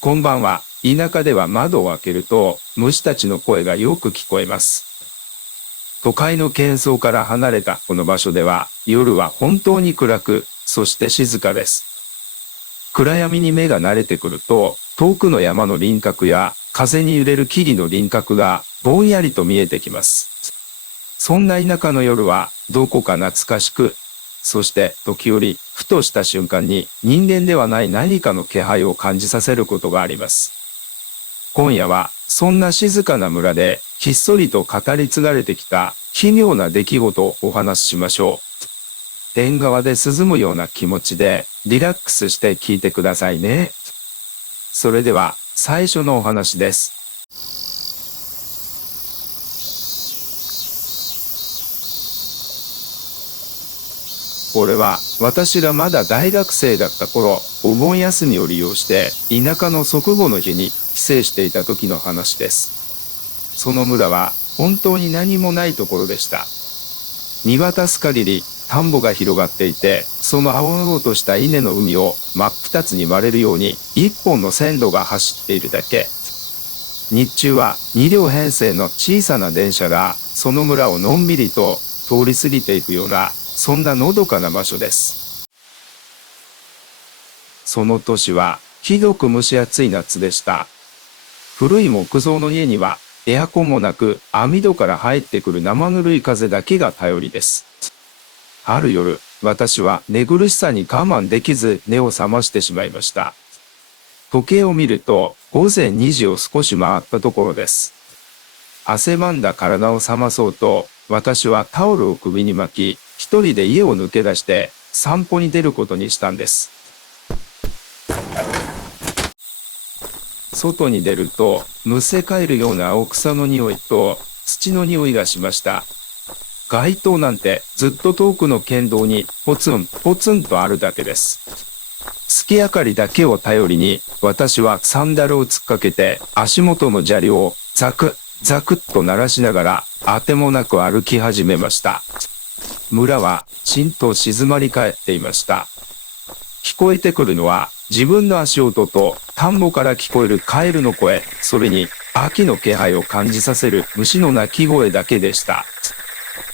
こんばんは。田舎では窓を開けると虫たちの声がよく聞こえます。都会の喧騒から離れたこの場所では夜は本当に暗く、そして静かです。暗闇に目が慣れてくると、遠くの山の輪郭や風に揺れる木々の輪郭がぼんやりと見えてきます。そんな田舎の夜はどこか懐かしく、そして時折ふとした瞬間に人間ではない何かの気配を感じさせることがあります。今夜はそんな静かな村でひっそりと語り継がれてきた奇妙な出来事をお話ししましょう。縁側で涼むような気持ちでリラックスして聞いてくださいね。それでは最初のお話です。これは私がまだ大学生だった頃、お盆休みを利用して田舎の祖父母の家に帰省していた時の話です。その村は本当に何もないところでした。見渡す限り田んぼが広がっていて、その青々とした稲の海を真っ二つに割れるように一本の線路が走っているだけ。日中は2両編成の小さな電車がその村をのんびりと通り過ぎていくような、そんなのどかな場所です。その年はひどく蒸し暑い夏でした。古い木造の家にはエアコンもなく、網戸から入ってくる生ぬるい風だけが頼りです。ある夜、私は寝苦しさに我慢できず目を覚ましてしまいました。時計を見ると午前2時を少し回ったところです。汗ばんだ体を覚まそうと、私はタオルを首に巻き、一人で家を抜け出して散歩に出ることにしたんです。外に出ると、むせ返るような青草の匂いと土の匂いがしました。街灯なんてずっと遠くの県道にポツンポツンとあるだけです。月明かりだけを頼りに、私はサンダルを突っかけて足元の砂利をザクッザクッと鳴らしながらあてもなく歩き始めました。村はしんと静まり返っていました。聞こえてくるのは自分の足音と田んぼから聞こえるカエルの声、それに秋の気配を感じさせる虫の鳴き声だけでした。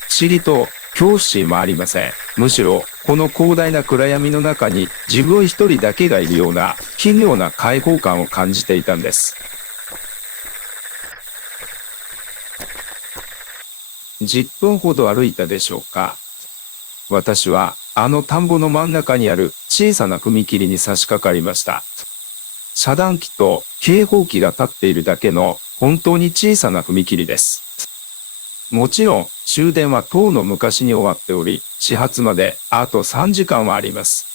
不思議と恐怖心もありません。むしろこの広大な暗闇の中に自分一人だけがいるような奇妙な開放感を感じていたんです。10分ほど歩いたでしょうか。私はあの田んぼの真ん中にある小さな踏切に差し掛かりました。遮断機と警報機が立っているだけの本当に小さな踏切です。もちろん終電はとうの昔に終わっており、始発まであと3時間はあります。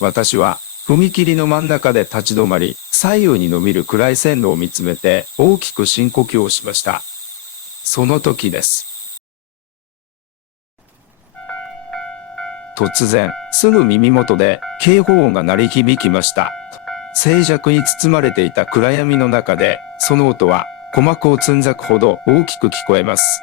私は踏切の真ん中で立ち止まり、左右に伸びる暗い線路を見つめて大きく深呼吸をしました。その時です。突然、すぐ耳元で警報音が鳴り響きました。静寂に包まれていた暗闇の中で、その音は鼓膜をつんざくほど大きく聞こえます。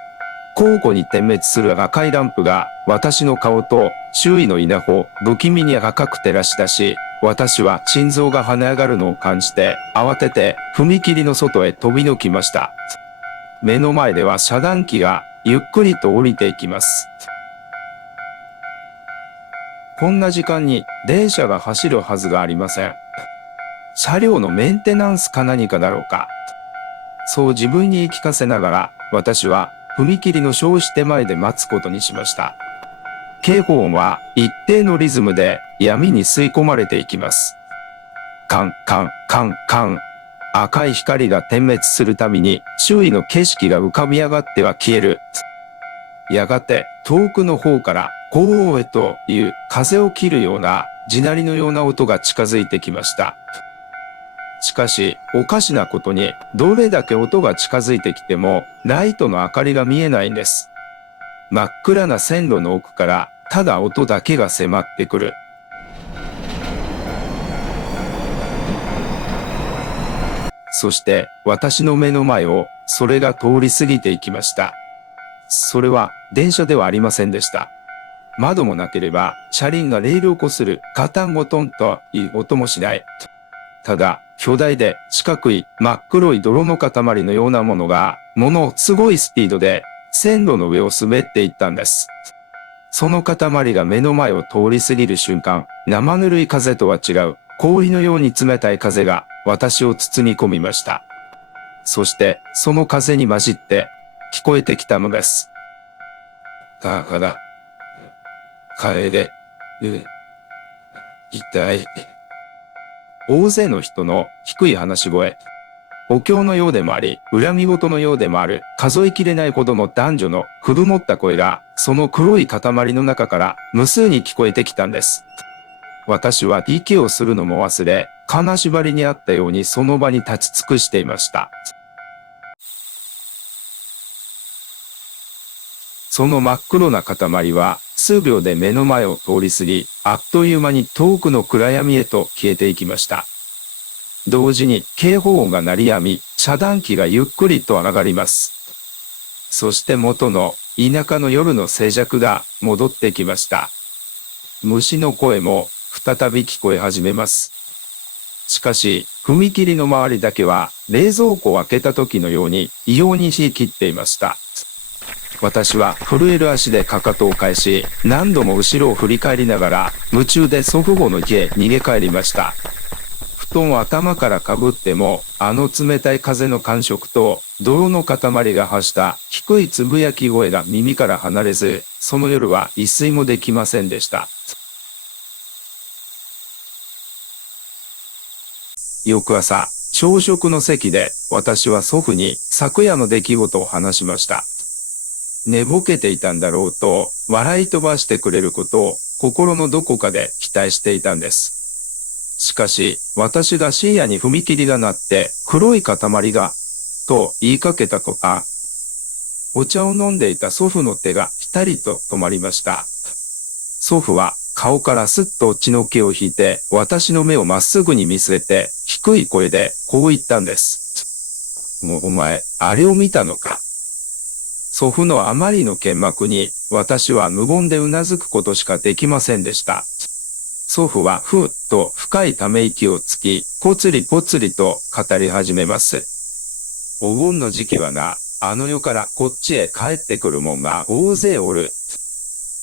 交互に点滅する赤いランプが私の顔と周囲の稲穂を不気味に赤く照らし出し、私は心臓が跳ね上がるのを感じて、慌てて踏切の外へ飛び抜きました。目の前では遮断機がゆっくりと降りていきます。こんな時間に電車が走るはずがありません。車両のメンテナンスか何かだろうか。そう自分に言い聞かせながら、私は踏切の消止手前で待つことにしました。警報音は一定のリズムで闇に吸い込まれていきます。カンカンカンカン。赤い光が点滅するたびに周囲の景色が浮かび上がっては消える。やがて遠くの方からゴーへという風を切るような地鳴りのような音が近づいてきました。しかしおかしなことに、どれだけ音が近づいてきてもライトの明かりが見えないんです。真っ暗な線路の奥からただ音だけが迫ってくる。そして私の目の前をそれが通り過ぎていきました。それは電車ではありませんでした。窓もなければ車輪がレールを擦るガタンゴトンという音もしない。ただ巨大で四角い真っ黒い泥の塊のようなものが、ものすごいスピードで線路の上を滑っていったんです。その塊が目の前を通り過ぎる瞬間、生ぬるい風とは違う氷のように冷たい風が私を包み込みました。そしてその風に混じって聞こえてきたのです。だから、帰れ、痛い。大勢の人の低い話し声。お経のようでもあり、恨み事のようでもある、数えきれないほどの男女の震った声が、その黒い塊の中から無数に聞こえてきたんです。私は息をするのも忘れ、金縛りにあったようにその場に立ち尽くしていました。その真っ黒な塊は、数秒で目の前を通り過ぎ、あっという間に遠くの暗闇へと消えていきました。同時に警報音が鳴り止み、遮断機がゆっくりと上がります。そして元の田舎の夜の静寂が戻ってきました。虫の声も再び聞こえ始めます。しかし、踏切の周りだけは冷蔵庫を開けた時のように異様に冷え切っていました。私は震える足でかかとを返し、何度も後ろを振り返りながら夢中で祖父母の家へ逃げ帰りました。布団を頭からかぶっても、あの冷たい風の感触と泥の塊が発した低いつぶやき声が耳から離れず、その夜は一睡もできませんでした。翌朝、朝食の席で私は祖父に昨夜の出来事を話しました。寝ぼけていたんだろうと笑い飛ばしてくれることを心のどこかで期待していたんです。しかし、私が深夜に踏切が鳴って黒い塊が、と言いかけた途端、お茶を飲んでいた祖父の手がひたりと止まりました。祖父は顔からすっと血の気を引いて私の目をまっすぐに見据えて低い声でこう言ったんです。もうお前、あれを見たのか。祖父のあまりの剣幕に私は無言でうなずくことしかできませんでした。祖父はふーっと深いため息をつき、ぽつりぽつりと語り始めます。お盆の時期はな、あの世からこっちへ帰ってくるもんが大勢おる。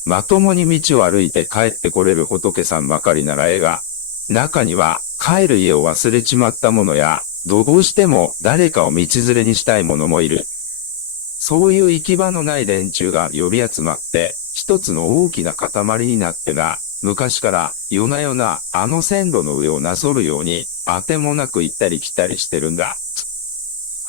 まともに道を歩いて帰ってこれる仏さんばかりならええが、中には帰る家を忘れちまった者や、どうしても誰かを道連れにしたい者もいる。そういう行き場のない連中が呼び集まって、一つの大きな塊になってな、昔から夜な夜なあの線路の上をなぞるようにあてもなく行ったり来たりしてるんだ。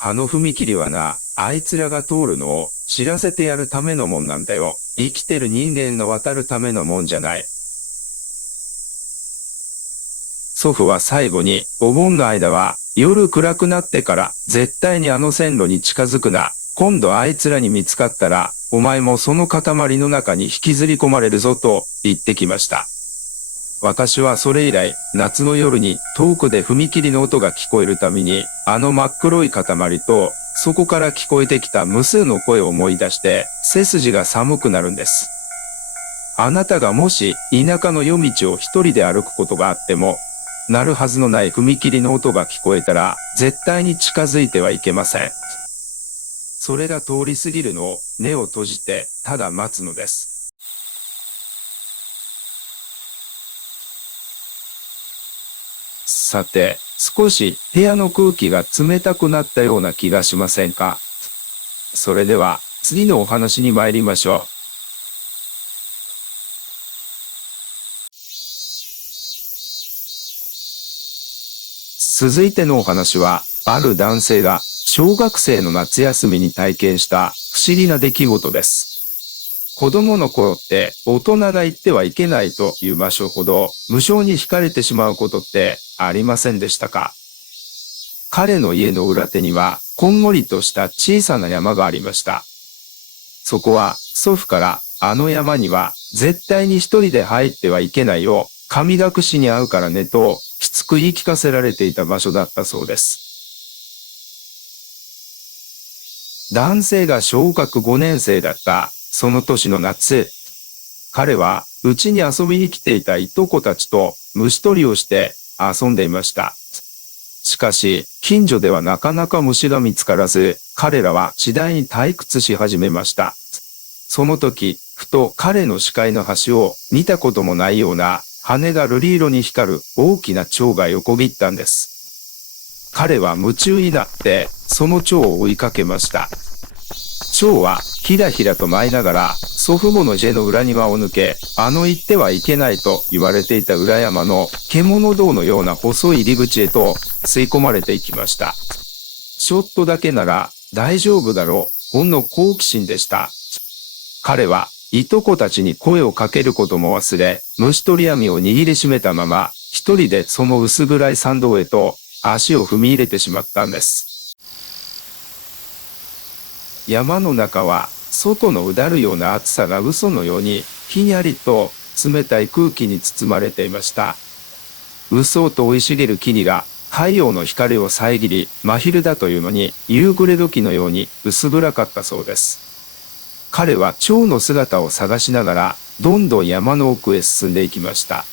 あの踏切はな、あいつらが通るのを知らせてやるためのもんなんだよ。生きてる人間の渡るためのもんじゃない。祖父は最後に、お盆の間は夜暗くなってから絶対にあの線路に近づくな。今度あいつらに見つかったら、お前もその塊の中に引きずり込まれるぞと言ってきました。私はそれ以来、夏の夜に遠くで踏切の音が聞こえるたびに、あの真っ黒い塊と、そこから聞こえてきた無数の声を思い出して、背筋が寒くなるんです。あなたがもし田舎の夜道を一人で歩くことがあっても、鳴るはずのない踏切の音が聞こえたら、絶対に近づいてはいけません。それが通り過ぎるのを目を閉じてただ待つのです。さて、少し部屋の空気が冷たくなったような気がしませんか？それでは次のお話に参りましょう。続いてのお話は、ある男性が小学生の夏休みに体験した不思議な出来事です。子供の頃って大人が行ってはいけないという場所ほど無性に惹かれてしまうことってありませんでしたか？彼の家の裏手にはこんもりとした小さな山がありました。そこは祖父からあの山には絶対に一人で入ってはいけないよ、神隠しに遭うからねときつく言い聞かせられていた場所だったそうです。男性が小学5年生だったその年の夏、彼は家に遊びに来ていたいとこたちと虫取りをして遊んでいました。しかし、近所ではなかなか虫が見つからず、彼らは次第に退屈し始めました。その時、ふと彼の視界の端を見たこともないような羽が瑠璃色に光る大きな蝶が横切ったんです。彼は夢中になってその蝶を追いかけました。蝶はひらひらと舞いながら祖父母の家の裏庭を抜け、行ってはいけないと言われていた裏山の獣道のような細い入り口へと吸い込まれていきました。ちょっとだけなら大丈夫だろう、ほんの好奇心でした。彼はいとこたちに声をかけることも忘れ、虫取り網を握りしめたまま、一人でその薄暗い山道へと足を踏み入れてしまったんです。山の中は外のうだるような暑さが嘘のようにひんやりと冷たい空気に包まれていました。うっそうと生い茂る木々が太陽の光を遮り、真昼だというのに夕暮れ時のように薄暗かったそうです。彼は蝶の姿を探しながらどんどん山の奥へ進んでいきました。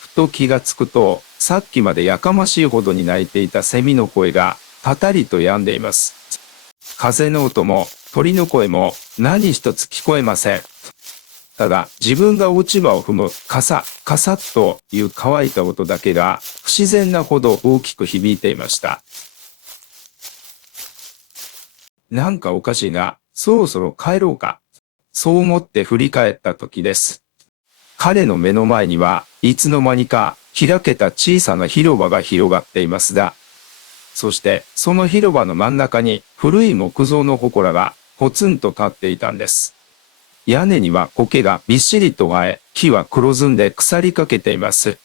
ふと気がつくと、さっきまでやかましいほどに鳴いていたセミの声がぱたりと止んでいます。風の音も鳥の声も何一つ聞こえません。ただ自分が落ち葉を踏むカサカサッという乾いた音だけが不自然なほど大きく響いていました。なんかおかしいな。そろそろ帰ろうか。そう思って振り返った時です。彼の目の前にはいつの間にか開けた小さな広場が広がっていますが、そしてその広場の真ん中に古い木造の祠がポツンと立っていたんです。屋根には苔がびっしりと生え、木は黒ずんで腐りかけています。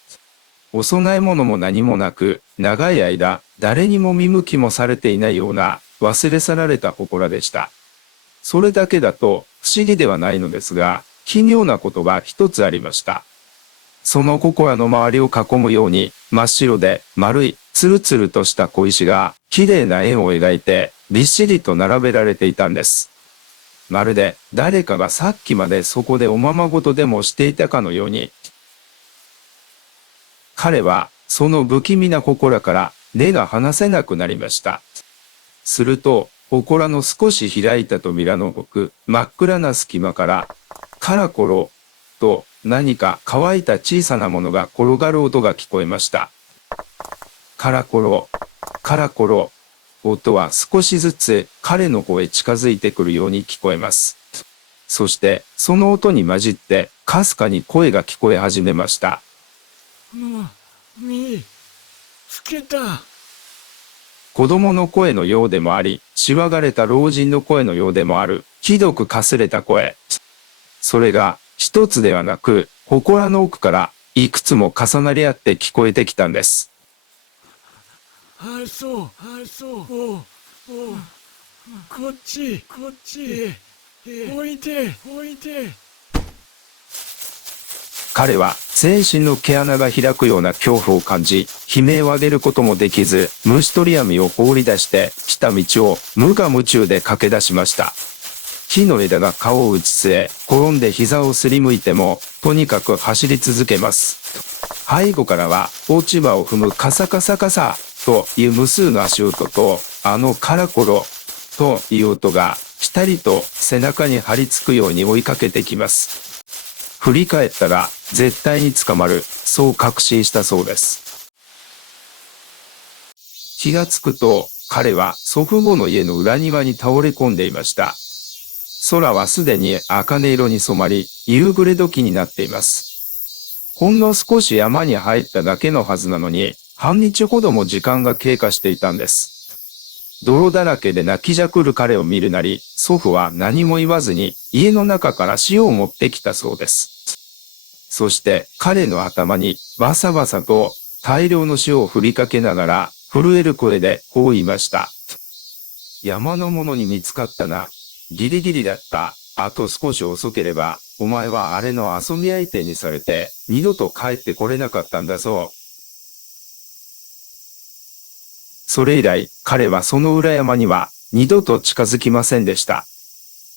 お供え物も何もなく、長い間誰にも見向きもされていないような忘れ去られた祠でした。それだけだと不思議ではないのですが、奇妙なことが一つありました。その祠の周りを囲むように真っ白で丸いツルツルとした小石が綺麗な円を描いてびっしりと並べられていたんです。まるで誰かがさっきまでそこでおままごとでもしていたかのように。彼はその不気味な祠から目が離せなくなりました。すると、祠の少し開いた扉の奥、真っ暗な隙間から、カラコロと何か乾いた小さなものが転がる音が聞こえました。カラコロ、カラコロ。音は少しずつ彼の方へ近づいてくるように聞こえます。そしてその音に混じってかすかに声が聞こえ始めました。つけた。子供の声のようでもあり、しわがれた老人の声のようでもある、ひどくかすれた声。それが一つではなく、祠の奥からいくつも重なり合って聞こえてきたんです。こっち、置いて。彼は全身の毛穴が開くような恐怖を感じ、悲鳴を上げることもできず、虫取り網を放り出して来た道を無我夢中で駆け出しました。木の枝が顔を打ち据え、転んで膝をすりむいても、とにかく走り続けます。背後からは落ち葉を踏むカサカサカサという無数の足音と、カラコロという音がピタリと背中に張り付くように追いかけてきます。振り返ったら絶対に捕まる、そう確信したそうです。気がつくと彼は祖父母の家の裏庭に倒れ込んでいました。空はすでに茜色に染まり、夕暮れ時になっています。ほんの少し山に入っただけのはずなのに、半日ほども時間が経過していたんです。泥だらけで泣きじゃくる彼を見るなり、祖父は何も言わずに家の中から塩を持ってきたそうです。そして彼の頭にバサバサと大量の塩を振りかけながら震える声でこう言いました。山の者に見つかったな。ギリギリだった。あと少し遅ければ、お前はあれの遊び相手にされて、二度と帰ってこれなかったんだぞ。それ以来、彼はその裏山には二度と近づきませんでした。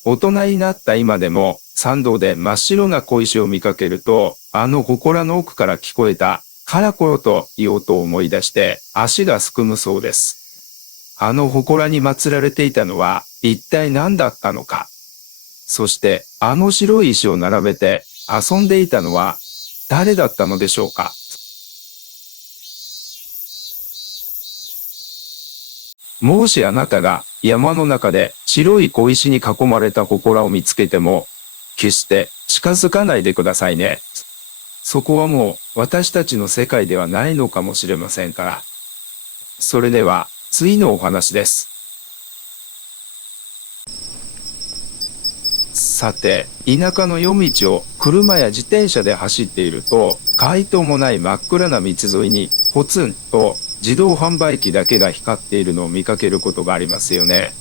大人になった今でも、山道で真っ白な小石を見かけると、祠の奥から聞こえた、カラコロという音を思い出して足がすくむそうです。あの祠に祀られていたのは一体何だったのか。そしてあの白い石を並べて遊んでいたのは誰だったのでしょうか。もしあなたが山の中で白い小石に囲まれた祠を見つけても、決して近づかないでくださいね。そこはもう私たちの世界ではないのかもしれませんから。それでは次のお話です。さて、田舎の夜道を車や自転車で走っていると、街灯もない真っ暗な道沿いにポツンと自動販売機だけが光っているのを見かけることがありますよね。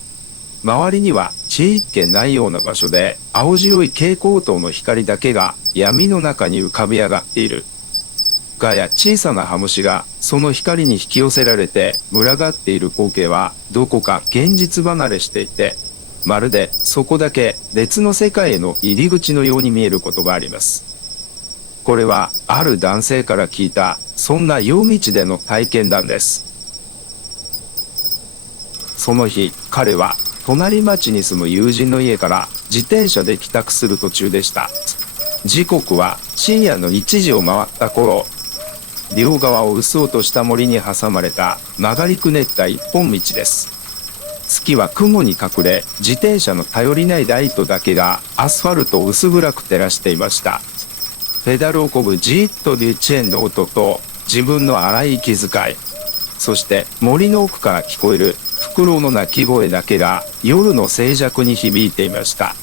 周りには地域圏ないような場所で青白い蛍光灯の光だけが闇の中に浮かび上がっている。ガや小さなハムシがその光に引き寄せられて群がっている光景はどこか現実離れしていて、まるでそこだけ別の世界への入り口のように見えることがあります。これはある男性から聞いたそんな夜道での体験談です。その日、彼は隣町に住む友人の家から自転車で帰宅する途中でした。時刻は深夜の1時を回った頃、両側をうっそうとした森に挟まれた曲がりくねった一本道です。月は雲に隠れ、自転車の頼りないライトだけがアスファルトを薄暗く照らしていました。ペダルを漕ぐじーっというチェーンの音と自分の荒い息遣い、そして森の奥から聞こえるフクロウの鳴き声だけが夜の静寂に響いていました。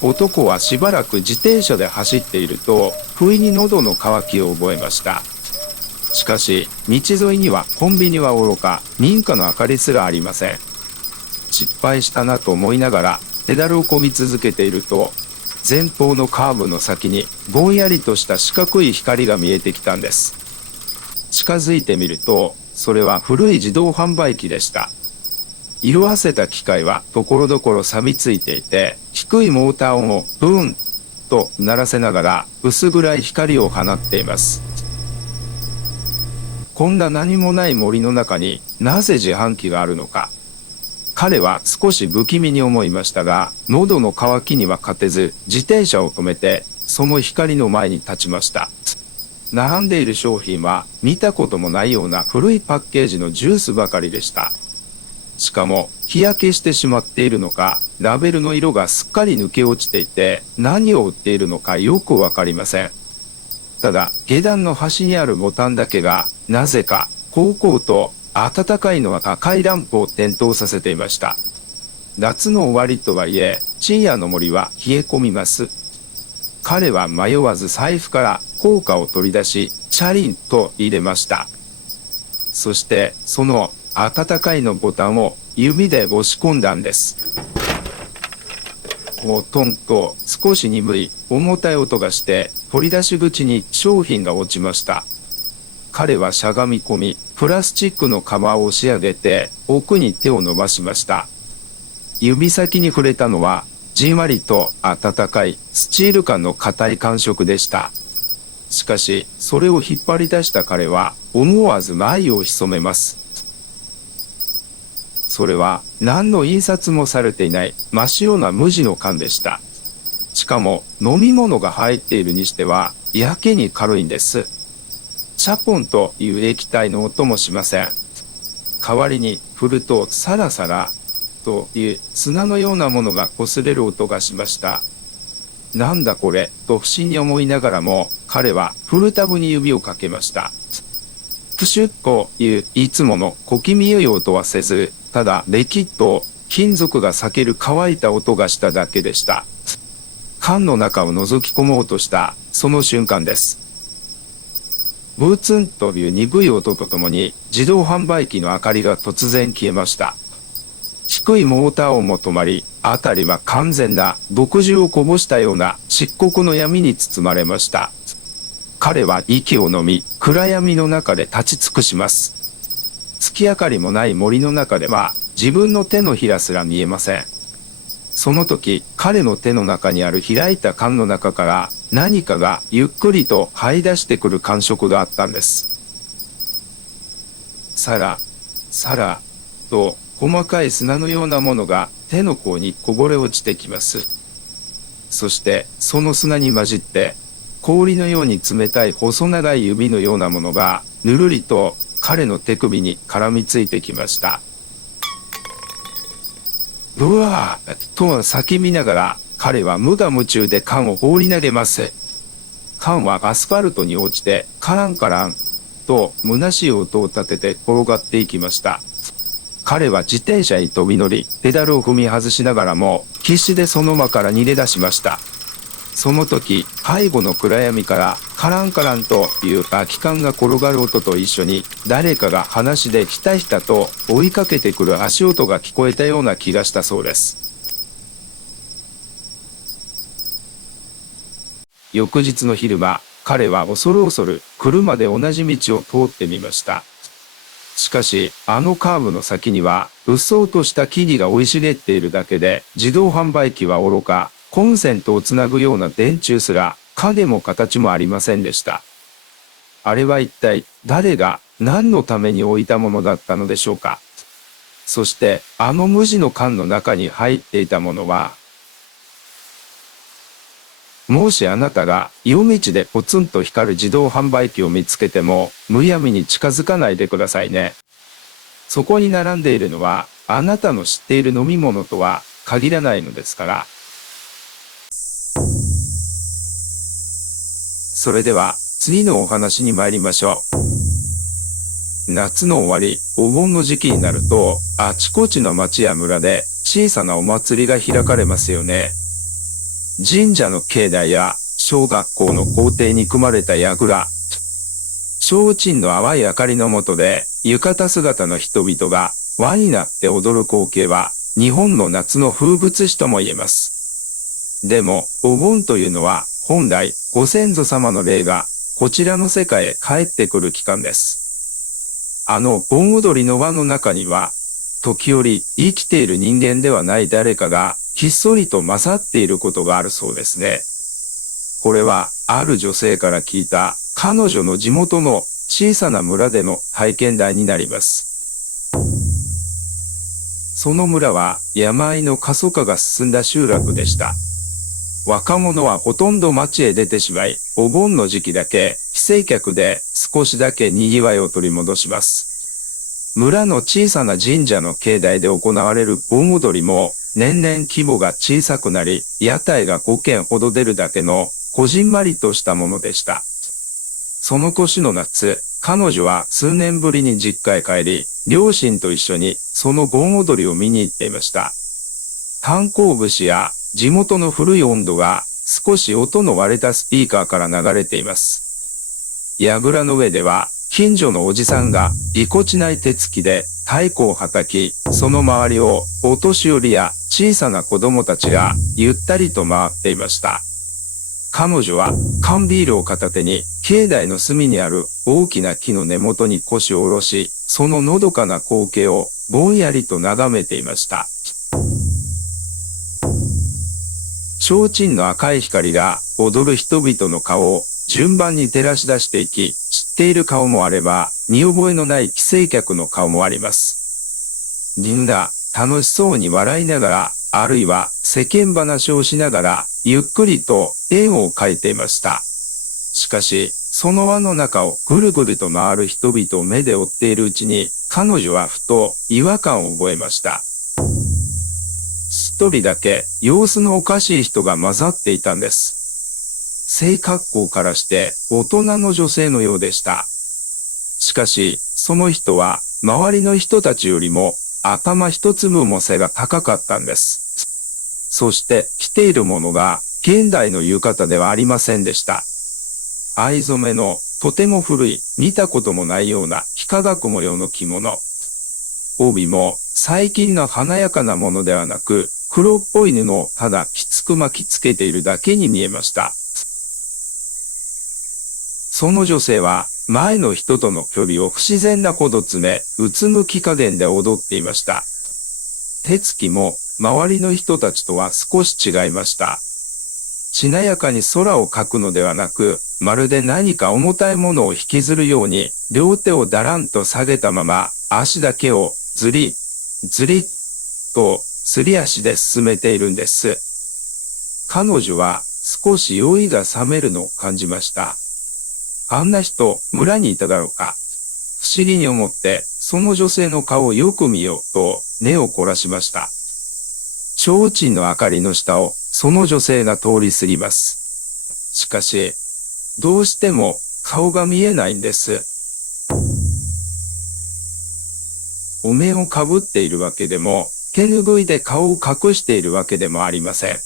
男はしばらく自転車で走っていると、不意に喉の渇きを覚えました。しかし、道沿いにはコンビニはおろか、民家の明かりすらありません。失敗したなと思いながら、ペダルを漕ぎ続けていると、前方のカーブの先にぼんやりとした四角い光が見えてきたんです。近づいてみると、それは古い自動販売機でした。色あせた機械はところどころ錆びついていて、低いモーター音をブーンと鳴らせながら薄暗い光を放っています。こんな何もない森の中になぜ自販機があるのか。彼は少し不気味に思いましたが、喉の渇きには勝てず、自転車を止めて、その光の前に立ちました。並んでいる商品は見たこともないような古いパッケージのジュースばかりでした。しかも日焼けしてしまっているのか、ラベルの色がすっかり抜け落ちていて、何を売っているのかよくわかりません。ただ、下段の端にあるボタンだけが、なぜか、こうこうと暖かいのは赤いランプを点灯させていました。夏の終わりとはいえ、深夜の森は冷え込みます。彼は迷わず財布から硬貨を取り出し、チャリンと入れました。そして、その暖かいのボタンを指で押し込んだんです。コトンと少し鈍い重たい音がして、取り出し口に商品が落ちました。彼はしゃがみ込み、プラスチックのカバーを押し上げて奥に手を伸ばしました。指先に触れたのはじんわりと温かいスチール感の硬い感触でした。しかしそれを引っ張り出した彼は思わず眉を潜めます。それは何の印刷もされていない真っ白な無地の缶でした。しかも飲み物が入っているにしてはやけに軽いんです。シャポンという液体の音もしません。代わりに振るとサラサラという砂のようなものが擦れる音がしました。なんだこれと不審に思いながらも彼はフルタブに指をかけました。プシュッといういつもの小気味良い音はせず、ただレキッと金属が裂ける乾いた音がしただけでした。缶の中を覗き込もうとしたその瞬間です。ブーツンという鈍い音とともに自動販売機の明かりが突然消えました。低いモーター音も止まり、辺りは完全な墨汁をこぼしたような漆黒の闇に包まれました。彼は息を飲み、暗闇の中で立ち尽くします。月明かりもない森の中では自分の手のひらすら見えません。その時、彼の手の中にある開いた缶の中から何かがゆっくりと這い出してくる感触があったんです。さら、さら、と細かい砂のようなものが手の甲にこぼれ落ちてきます。そしてその砂に混じって氷のように冷たい細長い指のようなものがぬるりと彼の手首に絡みついてきました。うわーと叫びながら彼は無我夢中で缶を放り投げます。缶はアスファルトに落ちてカランカランと虚しい音を立てて転がっていきました。彼は自転車に飛び乗り、ペダルを踏み外しながらも必死でその場から逃げ出しました。その時、背後の暗闇からカランカランという空き缶が転がる音と一緒に誰かが裸足でひたひたと追いかけてくる足音が聞こえたような気がしたそうです。翌日の昼間、彼は恐る恐る車で同じ道を通ってみました。しかし、あのカーブの先には、うっそうとした木々が生い茂っているだけで、自動販売機は愚か、コンセントをつなぐような電柱すら、影も形もありませんでした。あれは一体、誰が何のために置いたものだったのでしょうか。そして、あの無地の缶の中に入っていたものは、もしあなたが夜道でポツンと光る自動販売機を見つけても、むやみに近づかないでくださいね。そこに並んでいるのは、あなたの知っている飲み物とは限らないのですから。それでは、次のお話に参りましょう。夏の終わり、お盆の時期になると、あちこちの町や村で小さなお祭りが開かれますよね。神社の境内や小学校の校庭に組まれた櫓、提灯の淡い明かりの下で浴衣姿の人々が輪になって踊る光景は日本の夏の風物詩とも言えます。でも、お盆というのは本来ご先祖様の霊がこちらの世界へ帰ってくる期間です。あの盆踊りの輪の中には、時折生きている人間ではない誰かがひっそりと勝っていることがあるそうですね。これはある女性から聞いた彼女の地元の小さな村での体験談になります。その村は山あいの過疎化が進んだ集落でした。若者はほとんど町へ出てしまい、お盆の時期だけ非正客で少しだけ賑わいを取り戻します。村の小さな神社の境内で行われる盆踊りも年々規模が小さくなり、屋台が5軒ほど出るだけのこじんまりとしたものでした。その年の夏、彼女は数年ぶりに実家へ帰り、両親と一緒にその盆踊りを見に行っていました。炭鉱節や地元の古い音頭が少し音の割れたスピーカーから流れています。櫓の上では近所のおじさんがぎこちない手つきで太鼓を叩き、その周りをお年寄りや小さな子供たちがゆったりと回っていました。彼女は缶ビールを片手に境内の隅にある大きな木の根元に腰を下ろし、そののどかな光景をぼんやりと眺めていました。提灯の赤い光が踊る人々の顔を順番に照らし出していき、知っている顔もあれば、見覚えのない帰省客の顔もあります。みんな楽しそうに笑いながら、あるいは世間話をしながら、ゆっくりと絵を描いていました。しかし、その輪の中をぐるぐると回る人々を目で追っているうちに、彼女はふと違和感を覚えました。一人だけ様子のおかしい人が混ざっていたんです。性格好からして大人の女性のようでした。しかし、その人は周りの人たちよりも頭一粒も背が高かったんです。そして着ているものが現代の浴衣ではありませんでした。藍染めのとても古い見たこともないような幾何学模様の着物。帯も最近の華やかなものではなく黒っぽい布をただきつく巻きつけているだけに見えました。その女性は前の人との距離を不自然なほど詰め、うつむき加減で踊っていました。手つきも周りの人たちとは少し違いました。しなやかに空を描くのではなく、まるで何か重たいものを引きずるように、両手をだらんと下げたまま、足だけをずり、ずり、と、すり足で進めているんです。彼女は少し酔いが覚めるのを感じました。あんな人、村にいただろうか。不思議に思って、その女性の顔をよく見ようと、目を凝らしました。提灯の明かりの下を、その女性が通り過ぎます。しかし、どうしても顔が見えないんです。お面をかぶっているわけでも、手ぬぐいで顔を隠しているわけでもありません。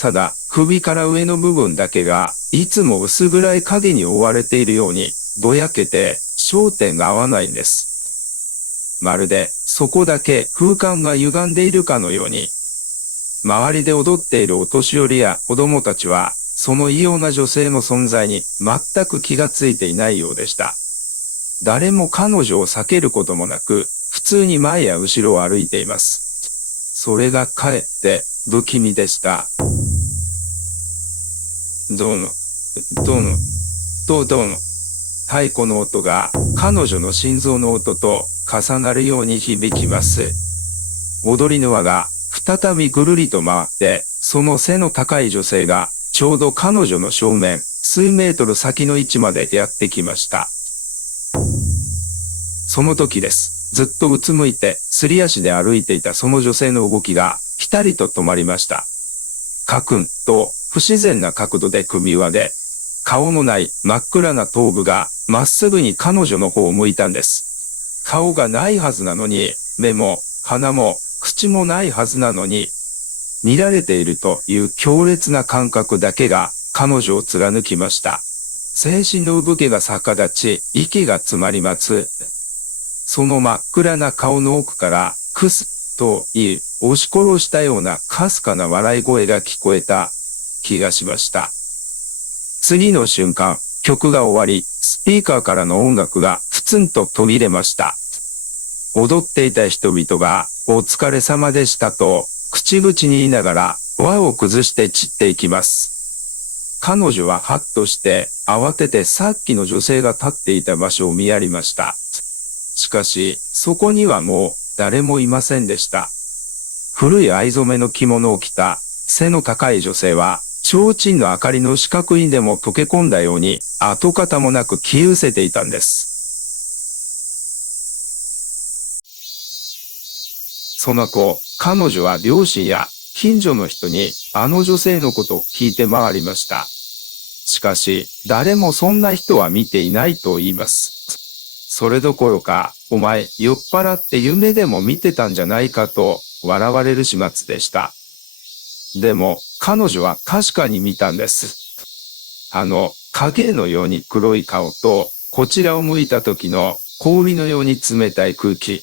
ただ、首から上の部分だけが、いつも薄暗い影に覆われているように、ぼやけて、焦点が合わないんです。まるで、そこだけ空間が歪んでいるかのように、周りで踊っているお年寄りや子供たちは、その異様な女性の存在に全く気がついていないようでした。誰も彼女を避けることもなく、普通に前や後ろを歩いています。それがかえって不気味でした。どうの、どうの、どうの。太鼓の音が彼女の心臓の音と重なるように響きます。踊りの輪が再びぐるりと回って、その背の高い女性がちょうど彼女の正面、数メートル先の位置までやってきました。その時です。ずっとうつむいて、すり足で歩いていたその女性の動きが、ぴたりと止まりました。カクンと、不自然な角度で首輪で、顔のない真っ暗な頭部が、まっすぐに彼女の方を向いたんです。顔がないはずなのに、目も、鼻も、口もないはずなのに、見られているという強烈な感覚だけが、彼女を貫きました。全身の産毛が逆立ち、息が詰まります。その真っ暗な顔の奥から、クスという、押し殺したようなかすかな笑い声が聞こえた気がしました。次の瞬間、曲が終わり、スピーカーからの音楽がプツンと途切れました。踊っていた人々が、お疲れ様でしたと、口々に言いながら、輪を崩して散っていきます。彼女はハッとして、慌ててさっきの女性が立っていた場所を見やりました。しかし、そこにはもう誰もいませんでした。古い藍染めの着物を着た背の高い女性は、提灯の明かりの四角にでも溶け込んだように跡形もなく消え失せていたんです。その後、彼女は両親や近所の人にあの女性のことを聞いて回りました。しかし、誰もそんな人は見ていないと言います。それどころか、お前酔っ払って夢でも見てたんじゃないかと笑われる始末でした。でも、彼女は確かに見たんです。影のように黒い顔と、こちらを向いた時の氷のように冷たい空気。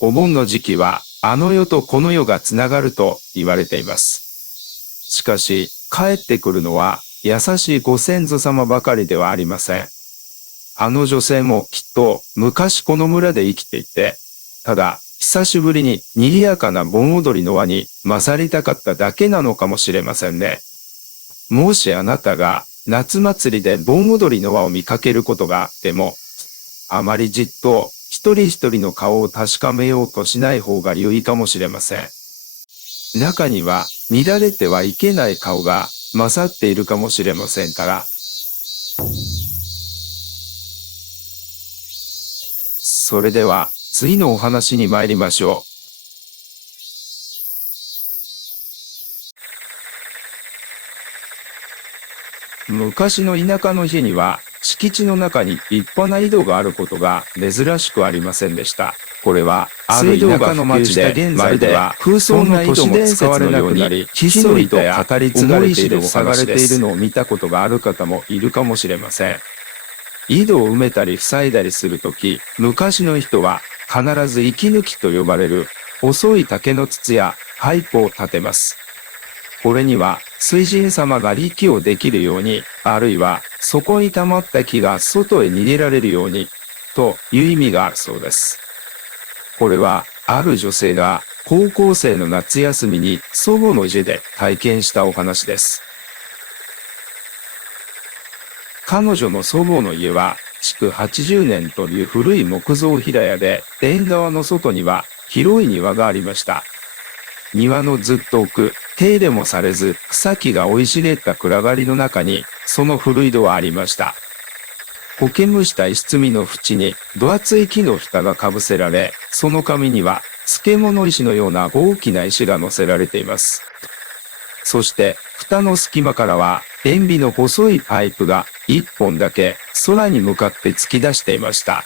お盆の時期は、あの世とこの世がつながると言われています。しかし、帰ってくるのは、優しいご先祖様ばかりではありません。あの女性もきっと昔この村で生きていて、ただ久しぶりに賑やかな盆踊りの輪に勝りたかっただけなのかもしれませんね。もしあなたが夏祭りで盆踊りの輪を見かけることがあっても、あまりじっと一人一人の顔を確かめようとしない方が良いかもしれません。中には見られてはいけない顔が勝っているかもしれませんから。それでは次のお話に参りましょう。昔の田舎の家には敷地の中に立派な井戸があることが珍しくありませんでした。これはある田舎の町で現在では空想の都市伝説のようにひっそりと語り継がれているお話でいるのを見たことがある方もいるかもしれません。井戸を埋めたり塞いだりするとき、昔の人は必ず息抜きと呼ばれる細い竹の筒やパイプを立てます。これには水神様が力をできるように、あるいはそこに溜まった木が外へ逃げられるように、という意味があるそうです。これは、ある女性が高校生の夏休みに祖母の家で体験したお話です。彼女の祖母の家は築80年という古い木造平屋で、縁側の外には広い庭がありました。庭のずっと奥、手入れもされず草木が生い茂った暗がりの中にその古い戸はありました。苔むした石積みの縁に分厚い木の蓋がかぶせられ、その上には漬物石のような大きな石が乗せられています。そして蓋の隙間からは塩ビの細いパイプが一本だけ空に向かって突き出していました。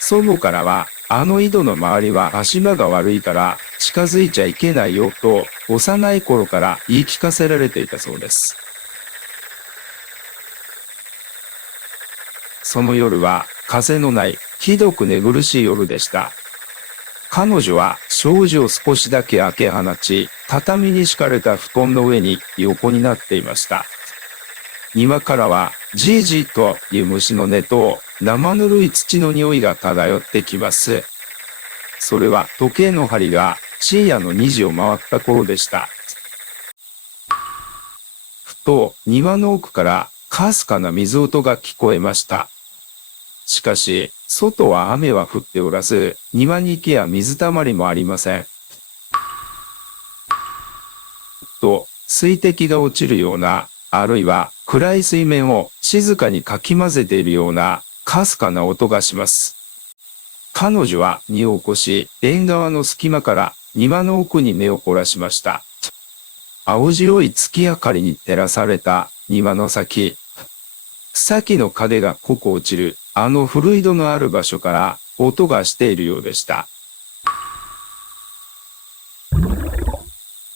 祖母からは、あの井戸の周りは足場が悪いから近づいちゃいけないよと幼い頃から言い聞かせられていたそうです。その夜は風のないひどく寝苦しい夜でした。彼女は障子を少しだけ開け放ち、畳に敷かれた布団の上に横になっていました。庭からはじーじーという虫の音と生ぬるい土の匂いが漂ってきます。それは時計の針が深夜の2時を回った頃でした。ふと庭の奥からかすかな水音が聞こえました。しかし、外は雨は降っておらず、庭に行けば水たまりもありません。と、水滴が落ちるような、あるいは暗い水面を静かにかき混ぜているような、かすかな音がします。彼女は身を起こし、縁側の隙間から庭の奥に目を凝らしました。青白い月明かりに照らされた庭の先、草木の影が濃く落ちるあの古い戸のある場所から音がしているようでした。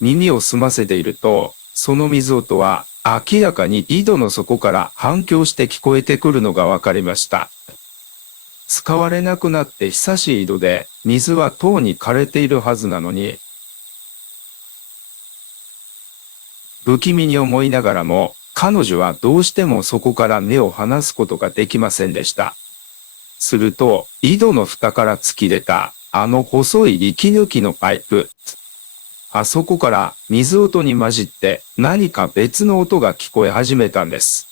耳を澄ませていると、その水音は明らかに井戸の底から反響して聞こえてくるのがわかりました。使われなくなって久しい井戸で水はとうに枯れているはずなのに、不気味に思いながらも、彼女はどうしてもそこから目を離すことができませんでした。すると、井戸の蓋から突き出た、あの細い息抜きのパイプ。あそこから水音に混じって何か別の音が聞こえ始めたんです。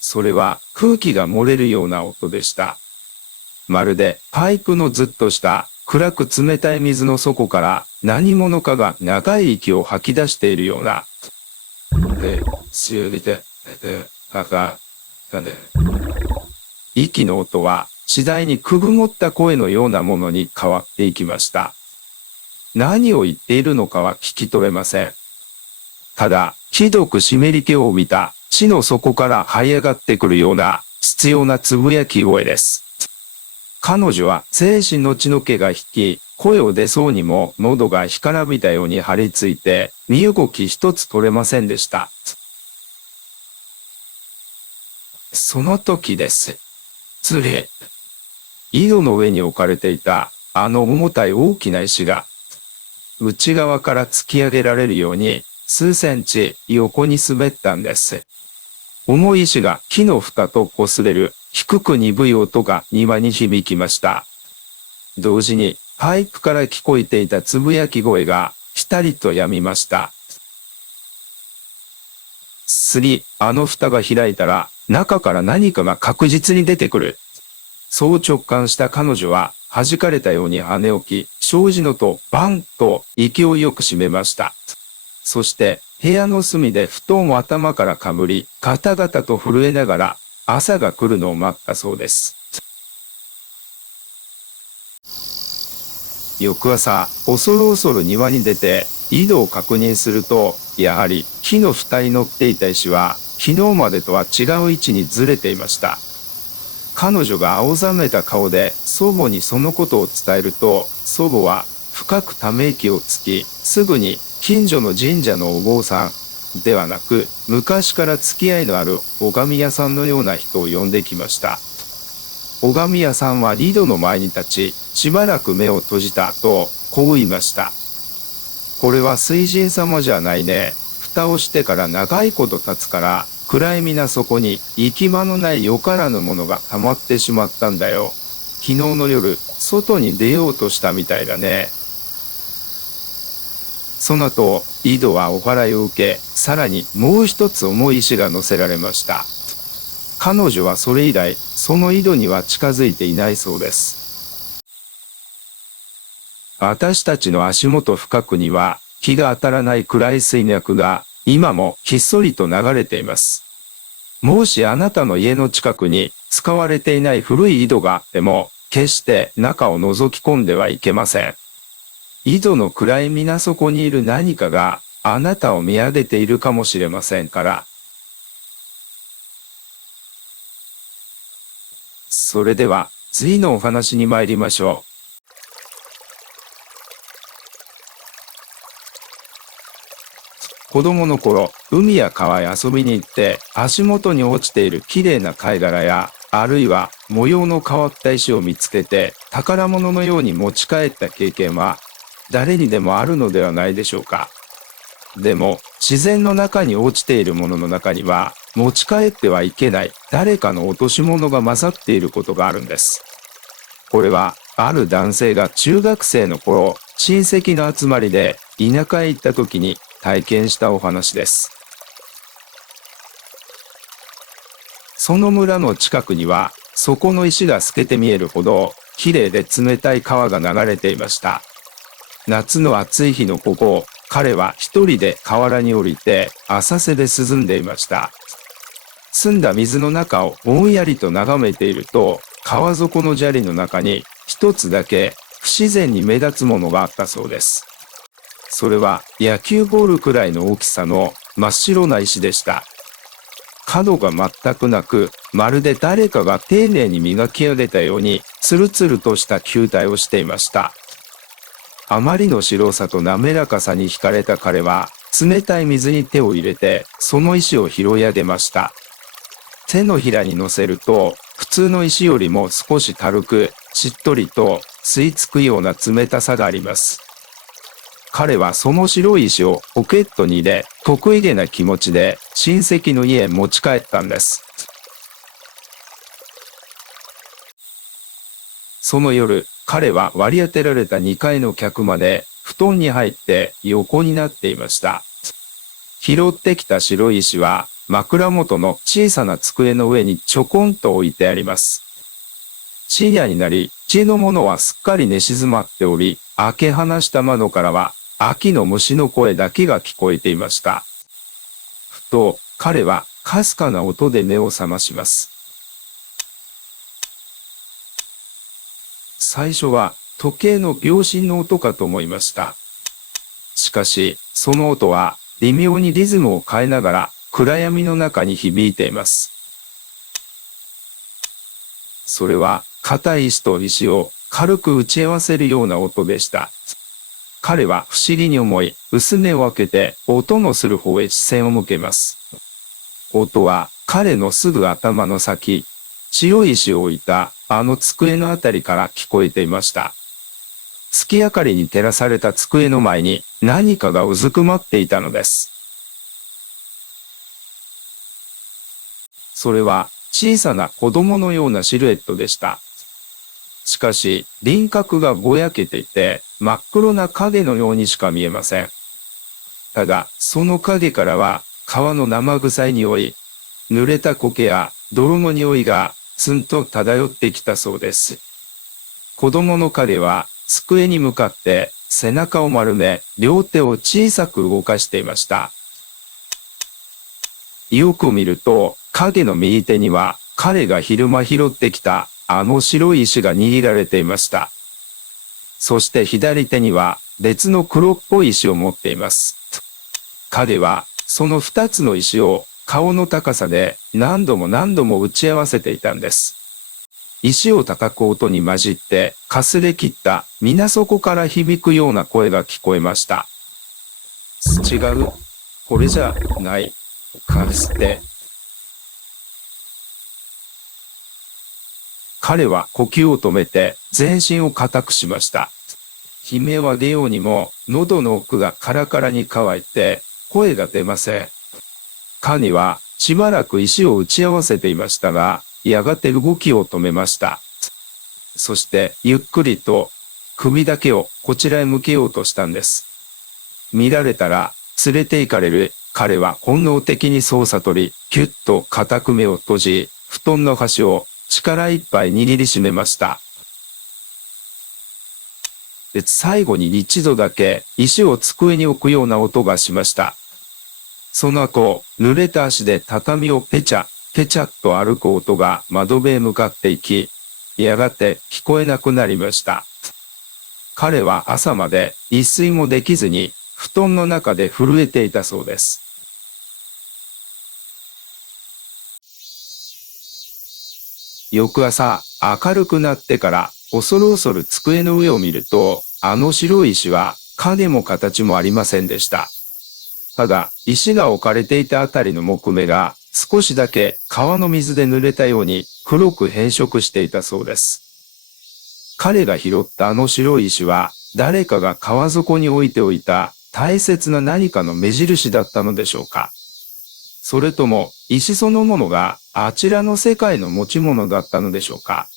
それは空気が漏れるような音でした。まるでパイプのずっとした暗く冷たい水の底から何者かが長い息を吐き出しているような。息の音は次第にくぐもった声のようなものに変わっていきました。何を言っているのかは聞き取れません。ただ、ひどく湿り気を帯びた地の底から這い上がってくるような執拗なつぶやき声です。彼女は全身の血の気が引き、声を出そうにも喉が干からびたように張り付いて、身動き一つ取れませんでした。その時です。井戸の上に置かれていたあの重たい大きな石が、内側から突き上げられるように数センチ横に滑ったんです。重い石が木の蓋と擦れる低く鈍い音が庭に響きました。同時にパイプから聞こえていたつぶやき声がぴたりと止みました。あの蓋が開いたら中から何かが確実に出てくる。そう直感した彼女は弾かれたように跳ね起き、障子の戸バンと勢いよく閉めました。そして部屋の隅で布団を頭からかぶり、ガタガタと震えながら朝が来るのを待ったそうです。翌朝、恐る恐る庭に出て井戸を確認すると、やはり木の蓋に乗っていた石は昨日までとは違う位置にずれていました。彼女が青ざめた顔で祖母にそのことを伝えると、祖母は深くため息をつき、すぐに近所の神社のお坊さんではなく、昔から付き合いのある拝み屋さんのような人を呼んできました。拝み屋さんは井戸の前に立ち、しばらく目を閉じた後、こう言いました。これは水神様じゃないね。蓋をしてから長いこと経つから、暗闇な底に行き場のないよからぬものが溜まってしまったんだよ。昨日の夜、外に出ようとしたみたいだね。その後、井戸はお祓いを受け、さらにもう一つ重い石が乗せられました。彼女はそれ以来、その井戸には近づいていないそうです。私たちの足元深くには、日が当たらない暗い水脈が、今もひっそりと流れています。もしあなたの家の近くに使われていない古い井戸があっても、決して中を覗き込んではいけません。井戸の暗い水底にいる何かがあなたを見上げているかもしれませんから。それでは次のお話に参りましょう。子供の頃、海や川へ遊びに行って足元に落ちている綺麗な貝殻や、あるいは模様の変わった石を見つけて宝物のように持ち帰った経験は誰にでもあるのではないでしょうか。でも自然の中に落ちているものの中には持ち帰ってはいけない誰かの落とし物が混ざっていることがあるんです。これはある男性が中学生の頃、親戚の集まりで田舎へ行った時に体験したお話です。その村の近くには、そこの石が透けて見えるほど、綺麗で冷たい川が流れていました。夏の暑い日の午後、彼は一人で河原に降りて、浅瀬で涼んでいました。澄んだ水の中をぼんやりと眺めていると、川底の砂利の中に一つだけ不自然に目立つものがあったそうです。それは野球ボールくらいの大きさの真っ白な石でした。角が全くなく、まるで誰かが丁寧に磨き上げたように、ツルツルとした球体をしていました。あまりの白さと滑らかさに惹かれた彼は、冷たい水に手を入れて、その石を拾い上げました。手のひらに乗せると、普通の石よりも少し軽く、しっとりと吸い付くような冷たさがあります。彼はその白い石をポケットに入れ、得意げな気持ちで親戚の家へ持ち帰ったんです。その夜、彼は割り当てられた2階の客間で布団に入って横になっていました。拾ってきた白い石は枕元の小さな机の上にちょこんと置いてあります。深夜になり、家のものはすっかり寝静まっており、開け放した窓からは秋の虫の声だけが聞こえていました。ふと彼はかすかな音で目を覚まします。最初は時計の秒針の音かと思いました。しかしその音は微妙にリズムを変えながら暗闇の中に響いています。それは硬い石と石を軽く打ち合わせるような音でした。彼は不思議に思い、薄目を開けて音のする方へ視線を向けます。音は彼のすぐ頭の先、白い石を置いたあの机のあたりから聞こえていました。月明かりに照らされた机の前に何かがうずくまっていたのです。それは小さな子供のようなシルエットでした。しかし輪郭がぼやけていて真っ黒な影のようにしか見えません。ただその影からは川の生臭い匂い、濡れた苔や泥の匂いがツンと漂ってきたそうです。子供の影は机に向かって背中を丸め両手を小さく動かしていました。よく見ると影の右手には彼が昼間拾ってきたあの白い石が握られていました。そして左手には別の黒っぽい石を持っています。彼はその2つの石を顔の高さで何度も何度も打ち合わせていたんです。石を叩く音に混じってかすれ切った水底から響くような声が聞こえました。違う。これじゃない。かつて。彼は呼吸を止めて全身を固くしました。悲鳴は出ようにも喉の奥がカラカラに乾いて声が出ません。彼はしばらく石を打ち合わせていましたが、やがて動きを止めました。そしてゆっくりと首だけをこちらへ向けようとしたんです。見られたら連れて行かれる。彼は本能的にそう悟り、キュッと固く目を閉じ、布団の端を力いっぱい握りしめました。で、最後に一度だけ石を机に置くような音がしました。その後、濡れた足で畳をペチャ、ペチャッと歩く音が窓辺へ向かっていき、やがて聞こえなくなりました。彼は朝まで一睡もできずに布団の中で震えていたそうです。翌朝、明るくなってから恐る恐る机の上を見ると、あの白い石は影も形もありませんでした。ただ、石が置かれていたあたりの木目が少しだけ川の水で濡れたように黒く変色していたそうです。彼が拾ったあの白い石は誰かが川底に置いておいた大切な何かの目印だったのでしょうか。それとも石そのものがあちらの世界の持ち物だったのでしょうか。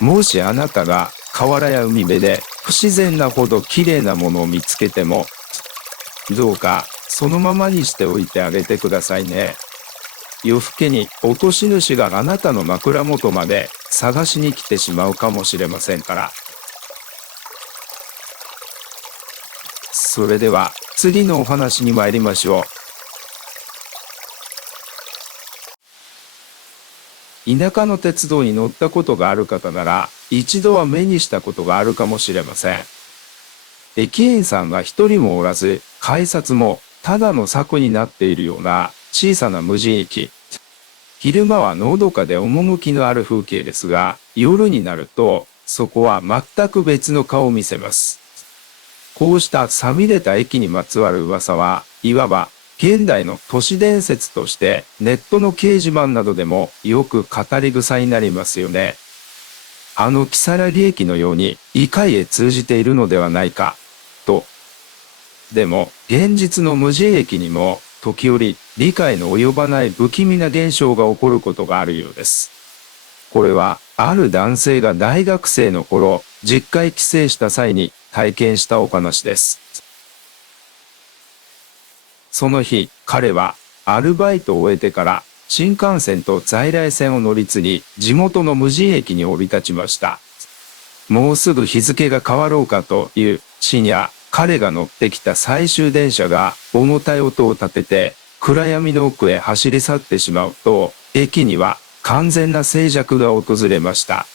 もしあなたが河原や海辺で不自然なほど綺麗なものを見つけても、どうかそのままにしておいてあげてくださいね。夜更けに落とし主があなたの枕元まで探しに来てしまうかもしれませんから。それでは次のお話に参りましょう。田舎の鉄道に乗ったことがある方なら一度は目にしたことがあるかもしれません。駅員さんが一人もおらず、改札もただの柵になっているような小さな無人駅。昼間はのどかで趣のある風景ですが、夜になるとそこは全く別の顔を見せます。こうした寂れた駅にまつわる噂は、いわば現代の都市伝説としてネットの掲示板などでもよく語り草になりますよね。あの木更津駅のように異界へ通じているのではないか、と。でも、現実の無人駅にも時折理解の及ばない不気味な現象が起こることがあるようです。これは、ある男性が大学生の頃、実家へ帰省した際に体験したお話です。その日、彼はアルバイトを終えてから新幹線と在来線を乗り継ぎ、地元の無人駅に降り立ちました。もうすぐ日付が変わろうかという深夜、彼が乗ってきた最終電車が重たい音を立てて暗闇の奥へ走り去ってしまうと、駅には完全な静寂が訪れました。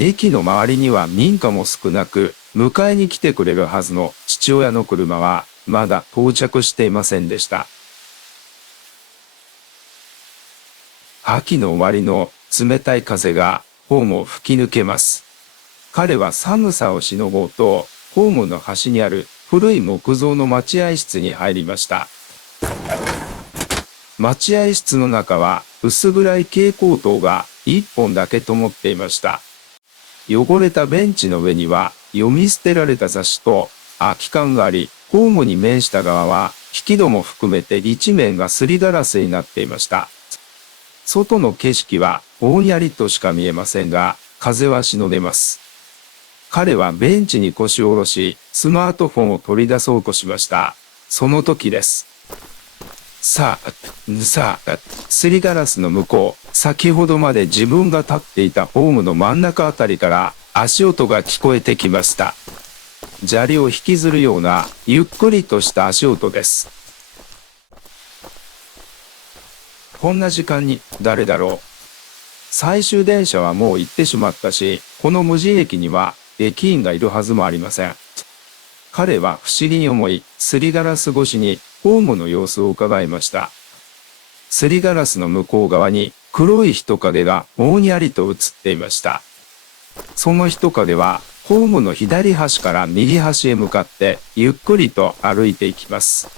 駅の周りには民家も少なく、迎えに来てくれるはずの父親の車はまだ到着していませんでした。秋の終わりの冷たい風がホームを吹き抜けます。彼は寒さをしのごうと、ホームの端にある古い木造の待合室に入りました。待合室の中は薄暗い蛍光灯が一本だけ灯っていました。汚れたベンチの上には読み捨てられた雑誌と空き缶があり、ホームに面した側は引き戸も含めて一面がすりガラスになっていました。外の景色はぼんやりとしか見えませんが、風はしのでます。彼はベンチに腰を下ろし、スマートフォンを取り出そうとしました。その時です。さあ、すりガラスの向こう、先ほどまで自分が立っていたホームの真ん中あたりから足音が聞こえてきました。砂利を引きずるようなゆっくりとした足音です。こんな時間に誰だろう。最終電車はもう行ってしまったし、この無人駅には駅員がいるはずもありません。彼は不思議に思い、すりガラス越しにホームの様子を伺いました。すりガラスの向こう側に黒い人影がぼんやりと映っていました。その人影はホームの左端から右端へ向かってゆっくりと歩いていきます。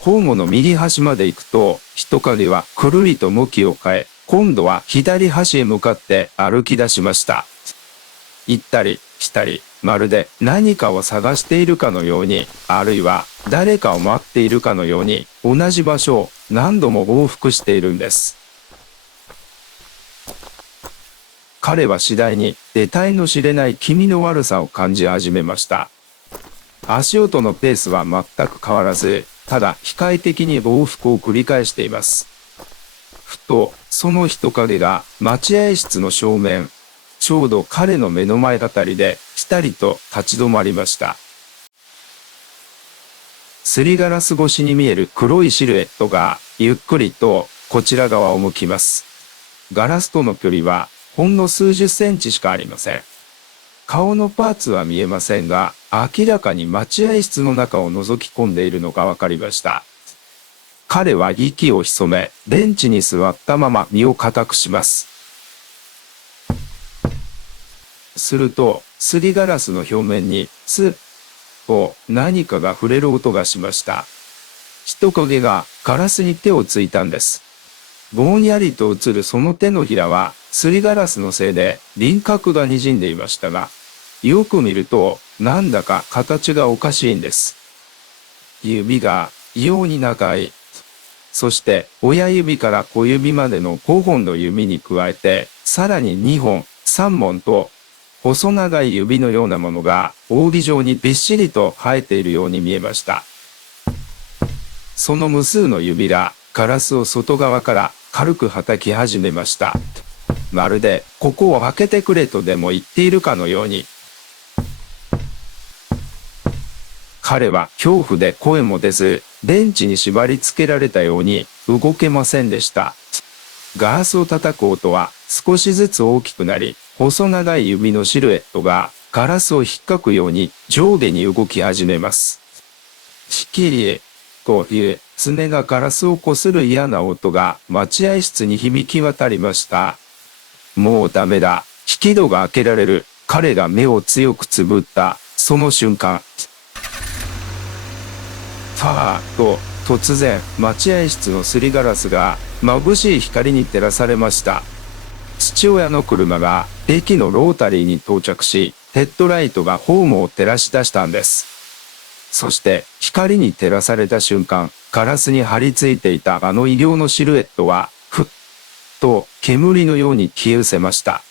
ホームの右端まで行くと、人影はくるりと向きを変え、今度は左端へ向かって歩き出しました。行ったり来たり、まるで何かを探しているかのように、あるいは誰かを待っているかのように、同じ場所を何度も往復しているんです。彼は次第に得体の知れない気味の悪さを感じ始めました。足音のペースは全く変わらず、ただ控え的に往復を繰り返しています。ふと、その人影が待合室の正面、ちょうど彼の目の前あたりで、ぴたりと立ち止まりました。すりガラス越しに見える黒いシルエットが、ゆっくりとこちら側を向きます。ガラスとの距離は、ほんの数十センチしかありません。顔のパーツは見えませんが、明らかに待合室の中を覗き込んでいるのがわかりました。彼は息を潜め、ベンチに座ったまま身を固くします。すると、すりガラスの表面に、スッと何かが触れる音がしました。人影がガラスに手をついたんです。ぼんやりと映るその手のひらは、すりガラスのせいで輪郭が滲んでいましたが、よく見ると、なんだか形がおかしいんです。指が異様に長い。そして親指から小指までの5本の指に加えて、さらに2本、3本と、細長い指のようなものが扇状にびっしりと生えているように見えました。その無数の指がガラスを外側から軽く叩き始めました。まるでここを開けてくれとでも言っているかのように。彼は恐怖で声も出ず、ベンチに縛り付けられたように動けませんでした。ガラスを叩く音は少しずつ大きくなり、細長い指のシルエットがガラスを引っかくように上下に動き始めます。しきりという爪がガラスをこする嫌な音が待合室に響き渡りました。もうダメだ。引き戸が開けられる。彼が目を強くつぶったその瞬間。ファーと突然待合室のすりガラスが眩しい光に照らされました。父親の車が駅のロータリーに到着し、ヘッドライトがホームを照らし出したんです。そして光に照らされた瞬間、ガラスに張り付いていたあの異形のシルエットは、ふっと煙のように消え失せました。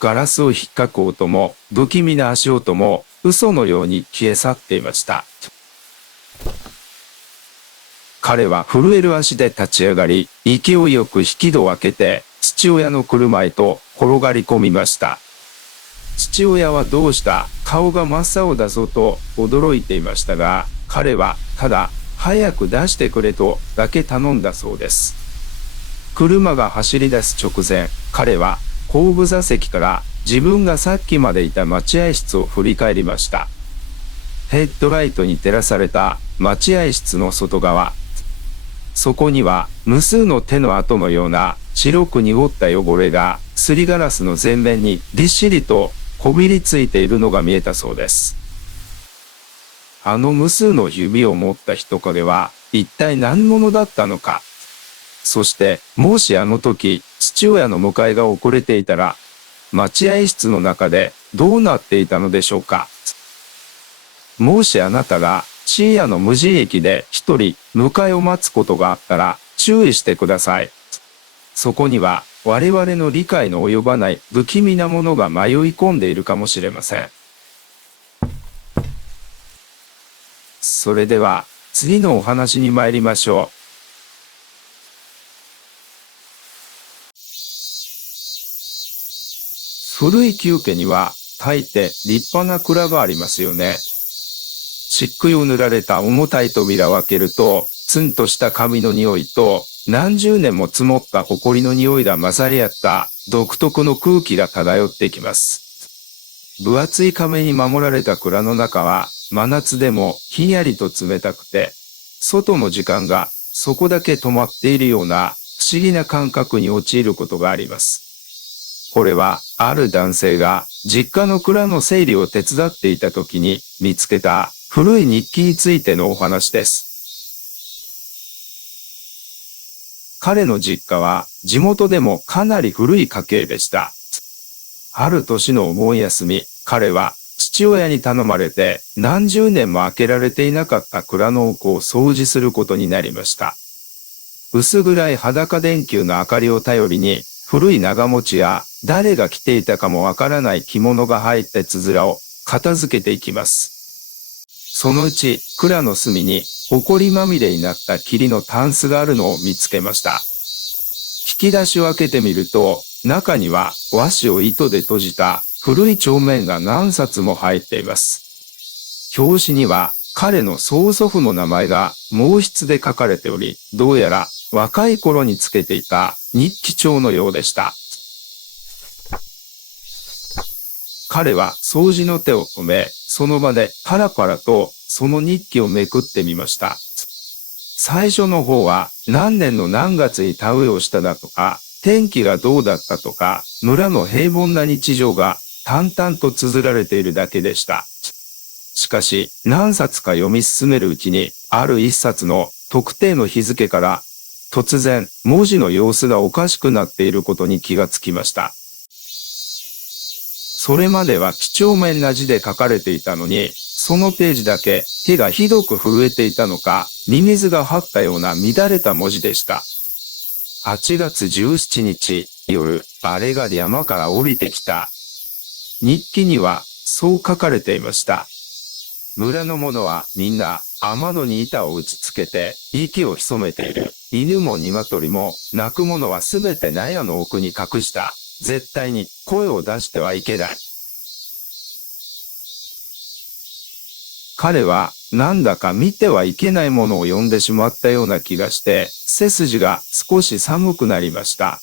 ガラスを引っかく音も、不気味な足音も、嘘のように消え去っていました。彼は震える足で立ち上がり、勢いよく引き戸を開けて、父親の車へと転がり込みました。父親はどうした顔が真っ青だぞと驚いていましたが、彼はただ早く出してくれとだけ頼んだそうです。車が走り出す直前、彼は後部座席から自分がさっきまでいた待合室を振り返りました。ヘッドライトに照らされた待合室の外側。そこには無数の手の跡のような白く濁った汚れがすりガラスの前面にびっしりとこびりついているのが見えたそうです。あの無数の指を持った人影は一体何者だったのか。そしてもしあの時父親の迎えが遅れていたら待合室の中でどうなっていたのでしょうか。もしあなたが深夜の無人駅で一人迎えを待つことがあったら注意してください。そこには我々の理解の及ばない不気味なものが迷い込んでいるかもしれません。それでは次のお話に参りましょう。古い旧家には大抵立派な蔵がありますよね。漆喰を塗られた重たい扉を開けると、ツンとした紙の匂いと、何十年も積もった埃の匂いが混ざり合った独特の空気が漂ってきます。分厚い壁に守られた蔵の中は、真夏でもひんやりと冷たくて、外の時間がそこだけ止まっているような不思議な感覚に陥ることがあります。これは、ある男性が実家の蔵の整理を手伝っていた時に見つけた古い日記についてのお話です。彼の実家は地元でもかなり古い家系でした。ある年のお盆休み、彼は父親に頼まれて何十年も開けられていなかった蔵の奥を掃除することになりました。薄暗い裸電球の明かりを頼りに、古い長持ちや誰が着ていたかもわからない着物が入ったつづらを片付けていきます。そのうち、蔵の隅に、埃まみれになった霧のタンスがあるのを見つけました。引き出しを開けてみると、中には和紙を糸で閉じた古い帳面が何冊も入っています。表紙には彼の曽祖父の名前が毛筆で書かれており、どうやら若い頃につけていた日記帳のようでした。彼は掃除の手を止め、その場でパラパラとその日記をめくってみました。最初の方は何年の何月に田植えをしただとか、天気がどうだったとか、村の平凡な日常が淡々と綴られているだけでした。しかし、何冊か読み進めるうちに、ある一冊の特定の日付から、突然、文字の様子がおかしくなっていることに気がつきました。それまでは几帳面な字で書かれていたのに、そのページだけ手がひどく震えていたのか、ミミズが張ったような乱れた文字でした。8月17日夜、あれが山から降りてきた。日記にはそう書かれていました。村の者はみんな雨戸に板を打ちつけて息を潜めている。犬も鶏も鳴く者はすべて納屋の奥に隠した。絶対に声を出してはいけない。彼はなんだか見てはいけないものを読んでしまったような気がして、背筋が少し寒くなりました。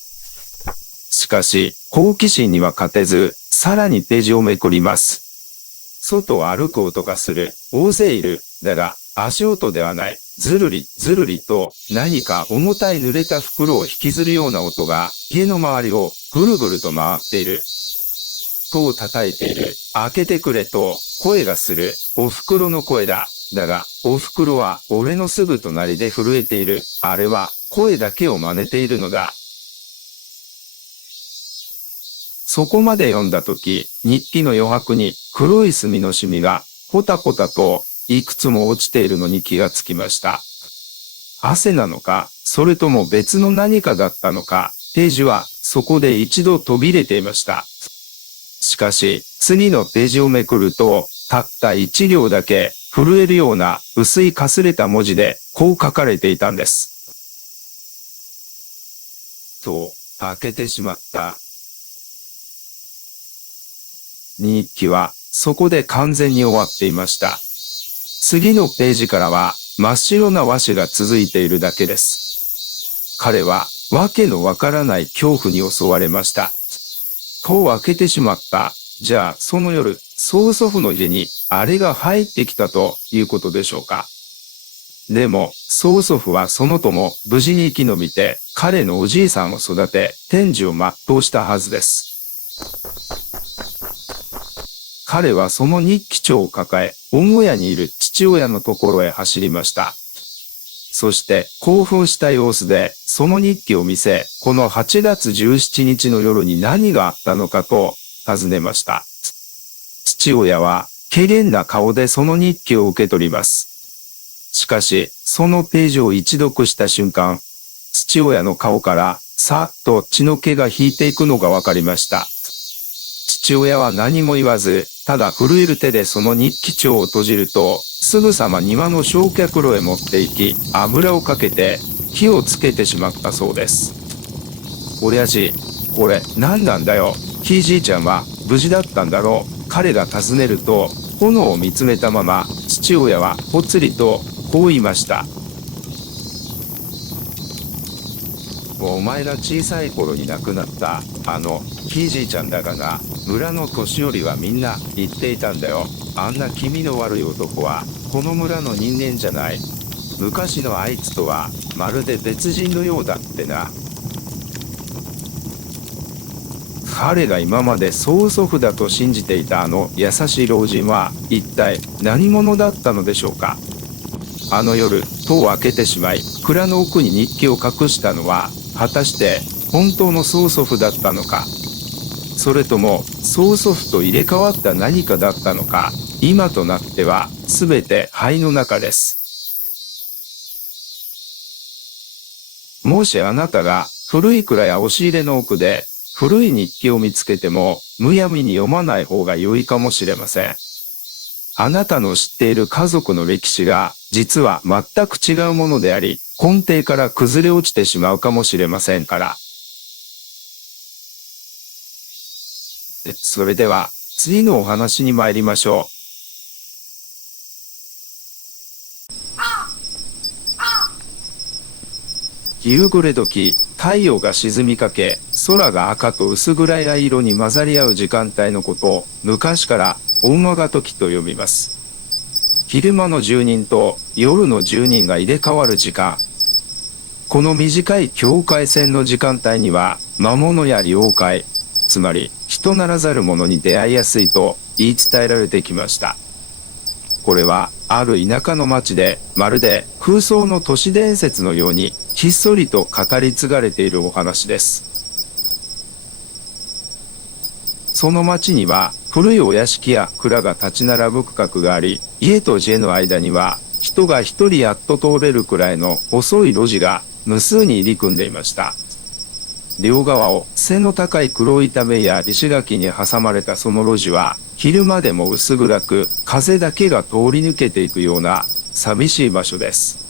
しかし、好奇心には勝てず、さらにページをめくります。外を歩く音がする。大勢いる。だが、足音ではない。ずるり、ずるりと、何か重たい濡れた袋を引きずるような音が、家の周りをぐるぐると回っている。戸を叩いている。開けてくれと、声がする。お袋の声だ。だが、お袋は俺のすぐ隣で震えている。あれは、声だけを真似ているのだ。そこまで読んだとき、日記の余白に黒い墨のシミがポタポタといくつも落ちているのに気がつきました。汗なのか、それとも別の何かだったのか、ページはそこで一度途切れていました。しかし、次のページをめくると、たった一行だけ震えるような薄いかすれた文字でこう書かれていたんです。と、開けてしまった。日記はそこで完全に終わっていました。次のページからは真っ白な和紙が続いているだけです。彼はわけのわからない恐怖に襲われました。戸を開けてしまった。じゃあその夜、曽祖父の家にあれが入ってきたということでしょうか。でも、曽祖父はそのとも無事に生き延びて、彼のおじいさんを育て、天寿を全うしたはずです。彼はその日記帳を抱え、母屋にいる父親のところへ走りました。そして興奮した様子でその日記を見せ、この8月17日の夜に何があったのかと尋ねました。父親は怪訝な顔でその日記を受け取ります。しかし、そのページを一読した瞬間、父親の顔からさっと血の気が引いていくのがわかりました。父親は何も言わず、ただ震える手でその日記帳を閉じると、すぐさま庭の焼却炉へ持って行き、油をかけて火をつけてしまったそうです。親父、これ何なんだよ。ひいじいちゃんは無事だったんだろう。彼が尋ねると、炎を見つめたまま、父親はぽつりとこう言いました。お前が小さい頃に亡くなったひいじいちゃんだがな、村の年寄りはみんな言っていたんだよ。あんな気味の悪い男はこの村の人間じゃない。昔のあいつとはまるで別人のようだってな。彼が今まで曽祖父だと信じていた優しい老人は一体何者だったのでしょうか。あの夜、戸を開けてしまい、蔵の奥に日記を隠したのは、果たして本当の曽祖父だったのか。それとも曽祖父と入れ替わった何かだったのか、今となっては全て灰の中です。もしあなたが古い蔵や押し入れの奥で古い日記を見つけても、むやみに読まない方が良いかもしれません。あなたの知っている家族の歴史が実は全く違うものであり、根底から崩れ落ちてしまうかもしれませんから。それでは次のお話に参りましょう。夕暮れ時、太陽が沈みかけ、空が赤と薄暗い色に混ざり合う時間帯のことを昔からお馬が時と呼びます。昼間の住人と夜の住人が入れ替わる時間。この短い境界線の時間帯には魔物や妖怪、つまり人ならざる者に出会いやすいと言い伝えられてきました。これはある田舎の町でまるで空想の都市伝説のようにひっそりと語り継がれているお話です。その町には古いお屋敷や蔵が立ち並ぶ区画があり、家と家の間には人が一人やっと通れるくらいの細い路地が無数に入り組んでいました。両側を背の高い黒い壁や石垣に挟まれたその路地は、昼間でも薄暗く風だけが通り抜けていくような寂しい場所です。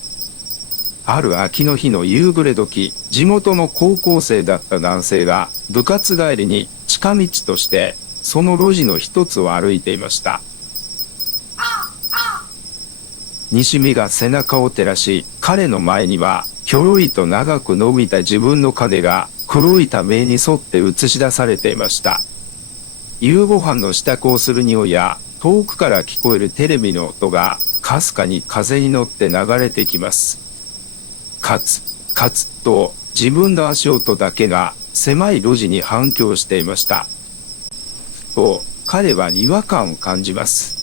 ある秋の日の夕暮れ時、地元の高校生だった男性が部活帰りに近道としてその路地の一つを歩いていました。西見が背中を照らし、彼の前にはひょろりと長く伸びた自分の影が黒いために沿って映し出されていました。夕ご飯の支度をする匂いや遠くから聞こえるテレビの音がかすかに風に乗って流れてきます。カツカツと自分の足音だけが狭い路地に反響していました。と彼は違和感を感じます。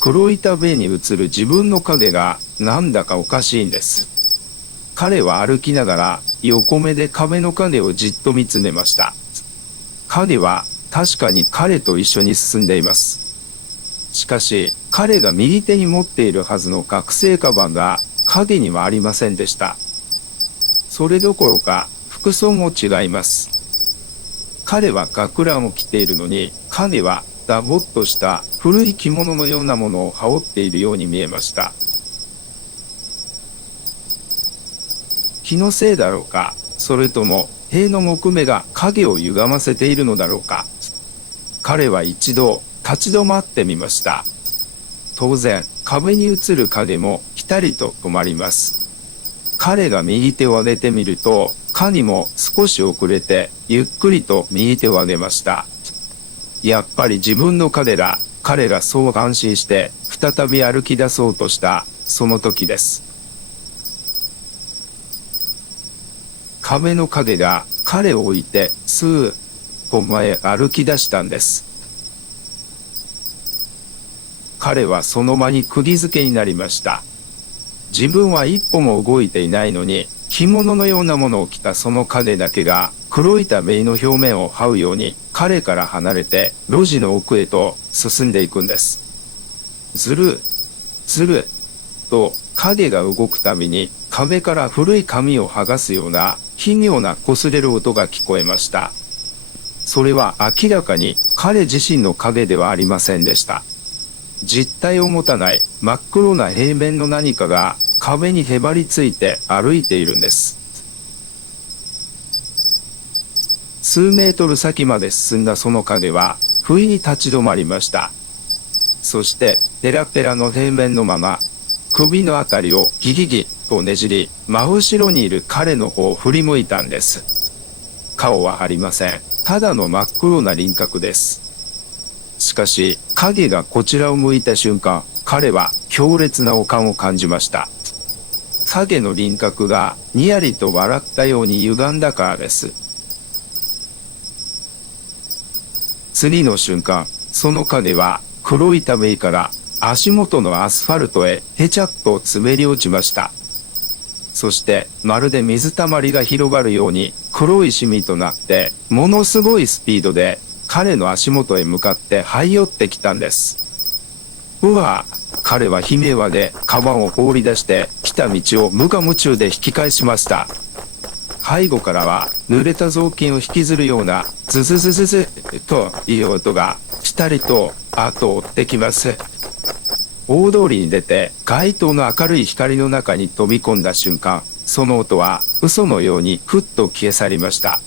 黒板塀に映る自分の影がなんだかおかしいんです。彼は歩きながら横目で壁の影をじっと見つめました。影は確かに彼と一緒に進んでいます。しかし彼が右手に持っているはずの学生カバンが影にはありませんでした。それどころか服装も違います。彼は学ランを着ているのに、彼はダボっとした古い着物のようなものを羽織っているように見えました。気のせいだろうか、それとも塀の木目が影を歪ませているのだろうか。彼は一度立ち止まってみました。当然壁に映る影もぴたりと止まります。彼が右手を上げてみると、影も少し遅れてゆっくりと右手を上げました。やっぱり自分の影だ。彼がそう安心して再び歩き出そうとしたその時です。壁の影が彼を置いてスーッと前へ歩き出したんです。彼はその場に釘付けになりました。自分は一歩も動いていないのに、着物のようなものを着たその影だけが黒いための表面を這うように彼から離れて路地の奥へと進んでいくんです。ずるずると影が動くたびに壁から古い紙を剥がすような奇妙な擦れる音が聞こえました。それは明らかに彼自身の影ではありませんでした。実体を持たない真っ黒な平面の何かが壁にへばりついて歩いているんです。数メートル先まで進んだその影は不意に立ち止まりました。そしてペラペラの平面のまま首のあたりをギギギとねじり、真後ろにいる彼の方を振り向いたんです。顔はありません。ただの真っ黒な輪郭です。しかし影がこちらを向いた瞬間、彼は強烈な悪感を感じました。影の輪郭がにやりと笑ったように歪んだからです。次の瞬間、その影は黒いためから足元のアスファルトへへちゃっと滑り落ちました。そしてまるで水たまりが広がるように黒いシミとなって、ものすごいスピードで彼の足元へ向かって這い寄ってきたんです。うわぁ、彼は悲鳴話でカバンを放り出して来た道を無我夢中で引き返しました。背後からは濡れた雑巾を引きずるようなズズズズズという音がしたりと後を追ってきます。大通りに出て街灯の明るい光の中に飛び込んだ瞬間、その音は嘘のようにふっと消え去りました。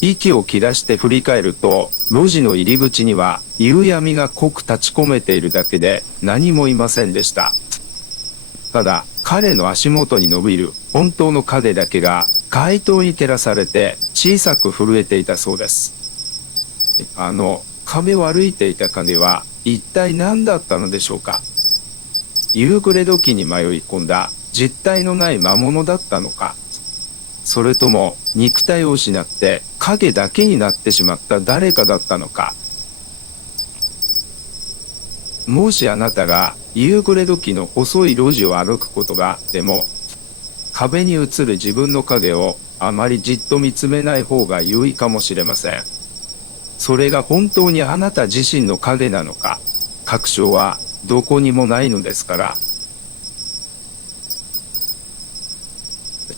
息を切らして振り返ると、路地の入り口には夕闇が濃く立ち込めているだけで何もいませんでした。ただ、彼の足元に伸びる本当の影だけが街灯に照らされて小さく震えていたそうです。壁を歩いていた影は一体何だったのでしょうか。夕暮れ時に迷い込んだ実体のない魔物だったのか、それとも肉体を失って影だけになってしまった誰かだったのか。もしあなたが夕暮れ時の細い路地を歩くことがあっても、壁に映る自分の影をあまりじっと見つめない方が良いかもしれません。それが本当にあなた自身の影なのか、確証はどこにもないのですから。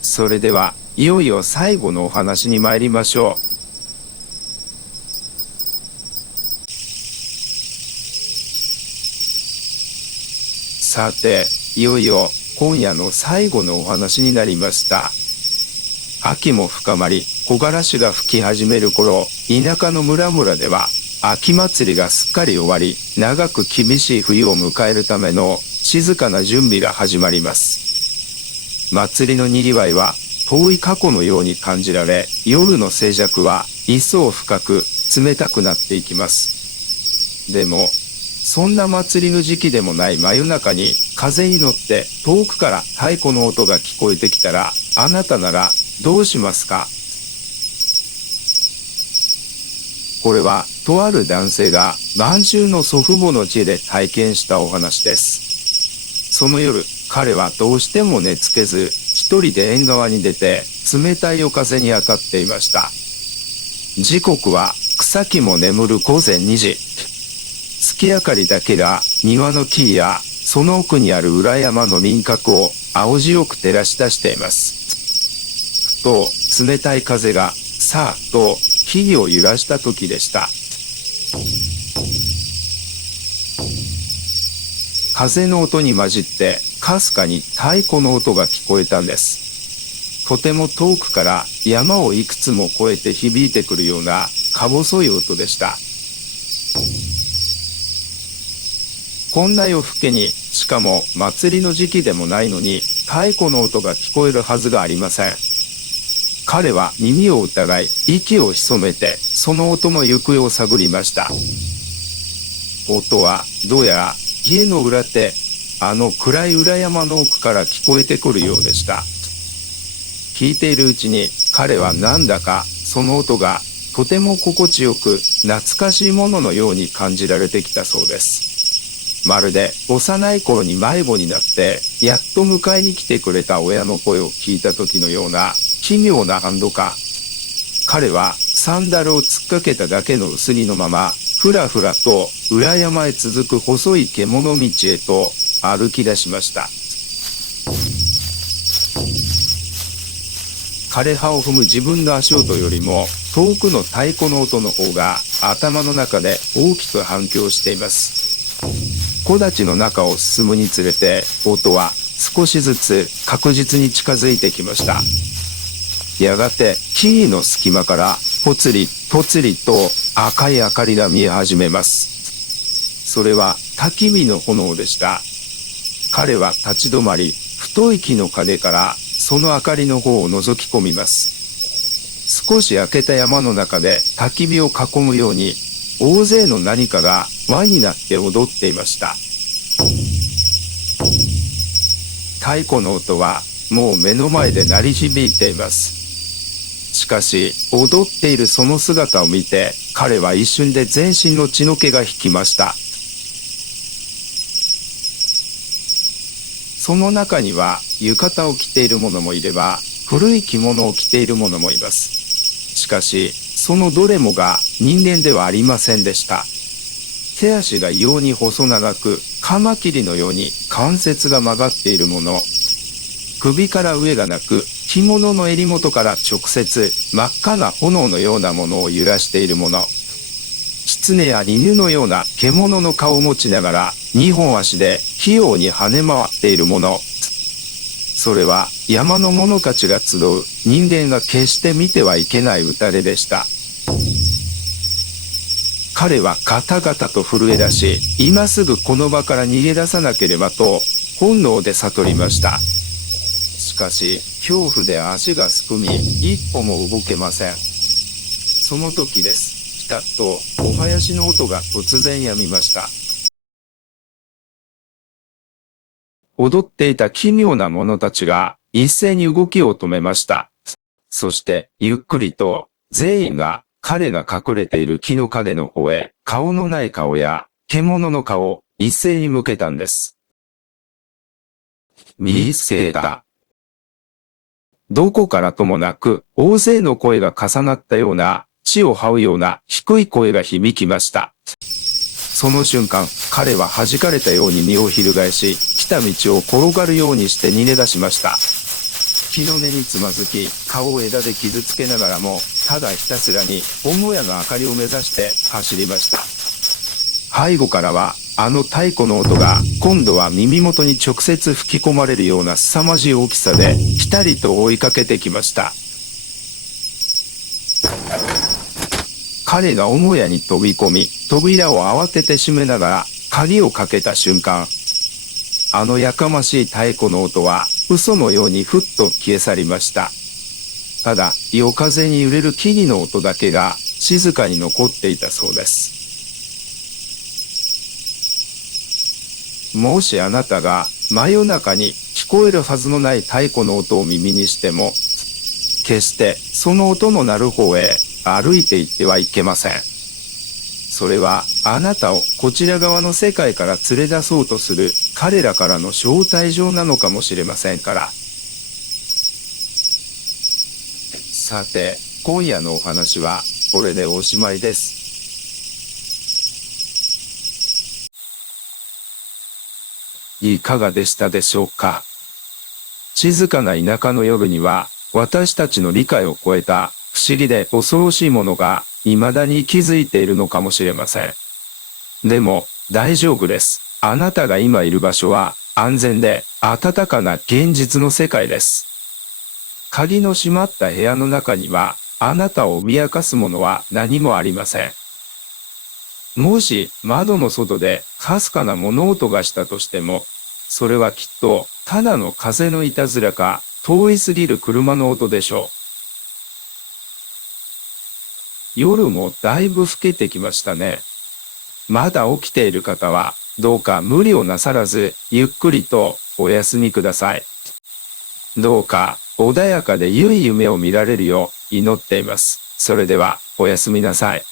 それではいよいよ最後のお話に参りましょう。さて、いよいよ今夜の最後のお話になりました。秋も深まり、木枯らしが吹き始める頃、田舎の村々では秋祭りがすっかり終わり、長く厳しい冬を迎えるための静かな準備が始まります。祭りの賑わいは遠い過去のように感じられ、夜の静寂は一層深く冷たくなっていきます。でも、そんな祭りの時期でもない真夜中に風に乗って遠くから太鼓の音が聞こえてきたら、あなたならどうしますか？これはとある男性が晩秋の祖父母の地で体験したお話です。その夜、彼はどうしても寝つけず、一人で縁側に出て冷たい夜風に当たっていました。時刻は草木も眠る午前2時。月明かりだけが庭の木やその奥にある裏山の輪郭を青白く照らし出しています。ふと冷たい風がさーっと木々を揺らした時でした。風の音に混じってかすかに太鼓の音が聞こえたんです。とても遠くから山をいくつも越えて響いてくるようなか細い音でした。こんな夜更けに、しかも祭りの時期でもないのに太鼓の音が聞こえるはずがありません。彼は耳を疑い、息を潜めてその音の行方を探りました。音はどうやら家の裏手、あの暗い裏山の奥から聞こえてくるようでした。聞いているうちに彼はなんだかその音がとても心地よく懐かしいもののように感じられてきたそうです。まるで幼い頃に迷子になってやっと迎えに来てくれた親の声を聞いた時のような奇妙な安堵感。彼はサンダルを突っかけただけの薄着のままふらふらと裏山へ続く細い獣道へと歩き出しました。枯葉を踏む自分の足音よりも遠くの太鼓の音の方が頭の中で大きく反響しています。木立の中を進むにつれて音は少しずつ確実に近づいてきました。やがて木々の隙間からぽつりぽつりと赤い明かりが見え始めます。それは焚き火の炎でした。彼は立ち止まり、太い木の陰からその明かりの方を覗き込みます。少し焼けた山の中で焚き火を囲むように大勢の何かが輪になって踊っていました。太鼓の音はもう目の前で鳴り響いています。しかし踊っているその姿を見て彼は一瞬で全身の血の気が引きました。その中には浴衣を着ている者もいれば、古い着物を着ている者もいます。しかし、そのどれもが人間ではありませんでした。手足が異様に細長く、カマキリのように関節が曲がっているもの。首から上がなく、着物の襟元から直接真っ赤な炎のようなものを揺らしているもの。狐や犬のような獣の顔を持ちながら、二本足で器用に跳ね回っているもの。それは山の者たちが集う人間が決して見てはいけない打たれでした。彼はガタガタと震え出し、今すぐこの場から逃げ出さなければと本能で悟りました。しかし、恐怖で足がすくみ、一歩も動けません。その時です。ピタッとお囃子の音が突然止みました。踊っていた奇妙な者たちが一斉に動きを止めました。そしてゆっくりと全員が彼が隠れている木の陰の方へ顔のない顔や獣の顔を一斉に向けたんです。見つけた。どこからともなく大勢の声が重なったような地を這うような低い声が響きました。その瞬間、彼は弾かれたように身を翻し、来た道を転がるようにして逃げ出しました。木の根につまずき、顔を枝で傷つけながらも、ただひたすらに母屋の明かりを目指して走りました。背後からは、あの太鼓の音が、今度は耳元に直接吹き込まれるような凄まじい大きさで、ぴたりと追いかけてきました。彼が母屋に飛び込み、扉を慌てて閉めながら鍵をかけた瞬間、あのやかましい太鼓の音は嘘のようにふっと消え去りました。ただ、夜風に揺れる木々の音だけが静かに残っていたそうです。もしあなたが真夜中に聞こえるはずのない太鼓の音を耳にしても、決してその音の鳴る方へ歩いていってはいけません。それはあなたをこちら側の世界から連れ出そうとする彼らからの招待状なのかもしれませんから。さて、今夜のお話はこれでおしまいです。いかがでしたでしょうか。静かな田舎の夜には私たちの理解を超えた不思議で恐ろしいものが未だに気づいているのかもしれません。でも大丈夫です。あなたが今いる場所は安全で暖かな現実の世界です。鍵の閉まった部屋の中にはあなたを脅かすものは何もありません。もし窓の外でかすかな物音がしたとしても、それはきっとただの風のいたずらか遠いすぎる車の音でしょう。夜もだいぶ更けてきましたね。まだ起きている方はどうか無理をなさらずゆっくりとお休みください。どうか穏やかで良い夢を見られるよう祈っています。それではおやすみなさい。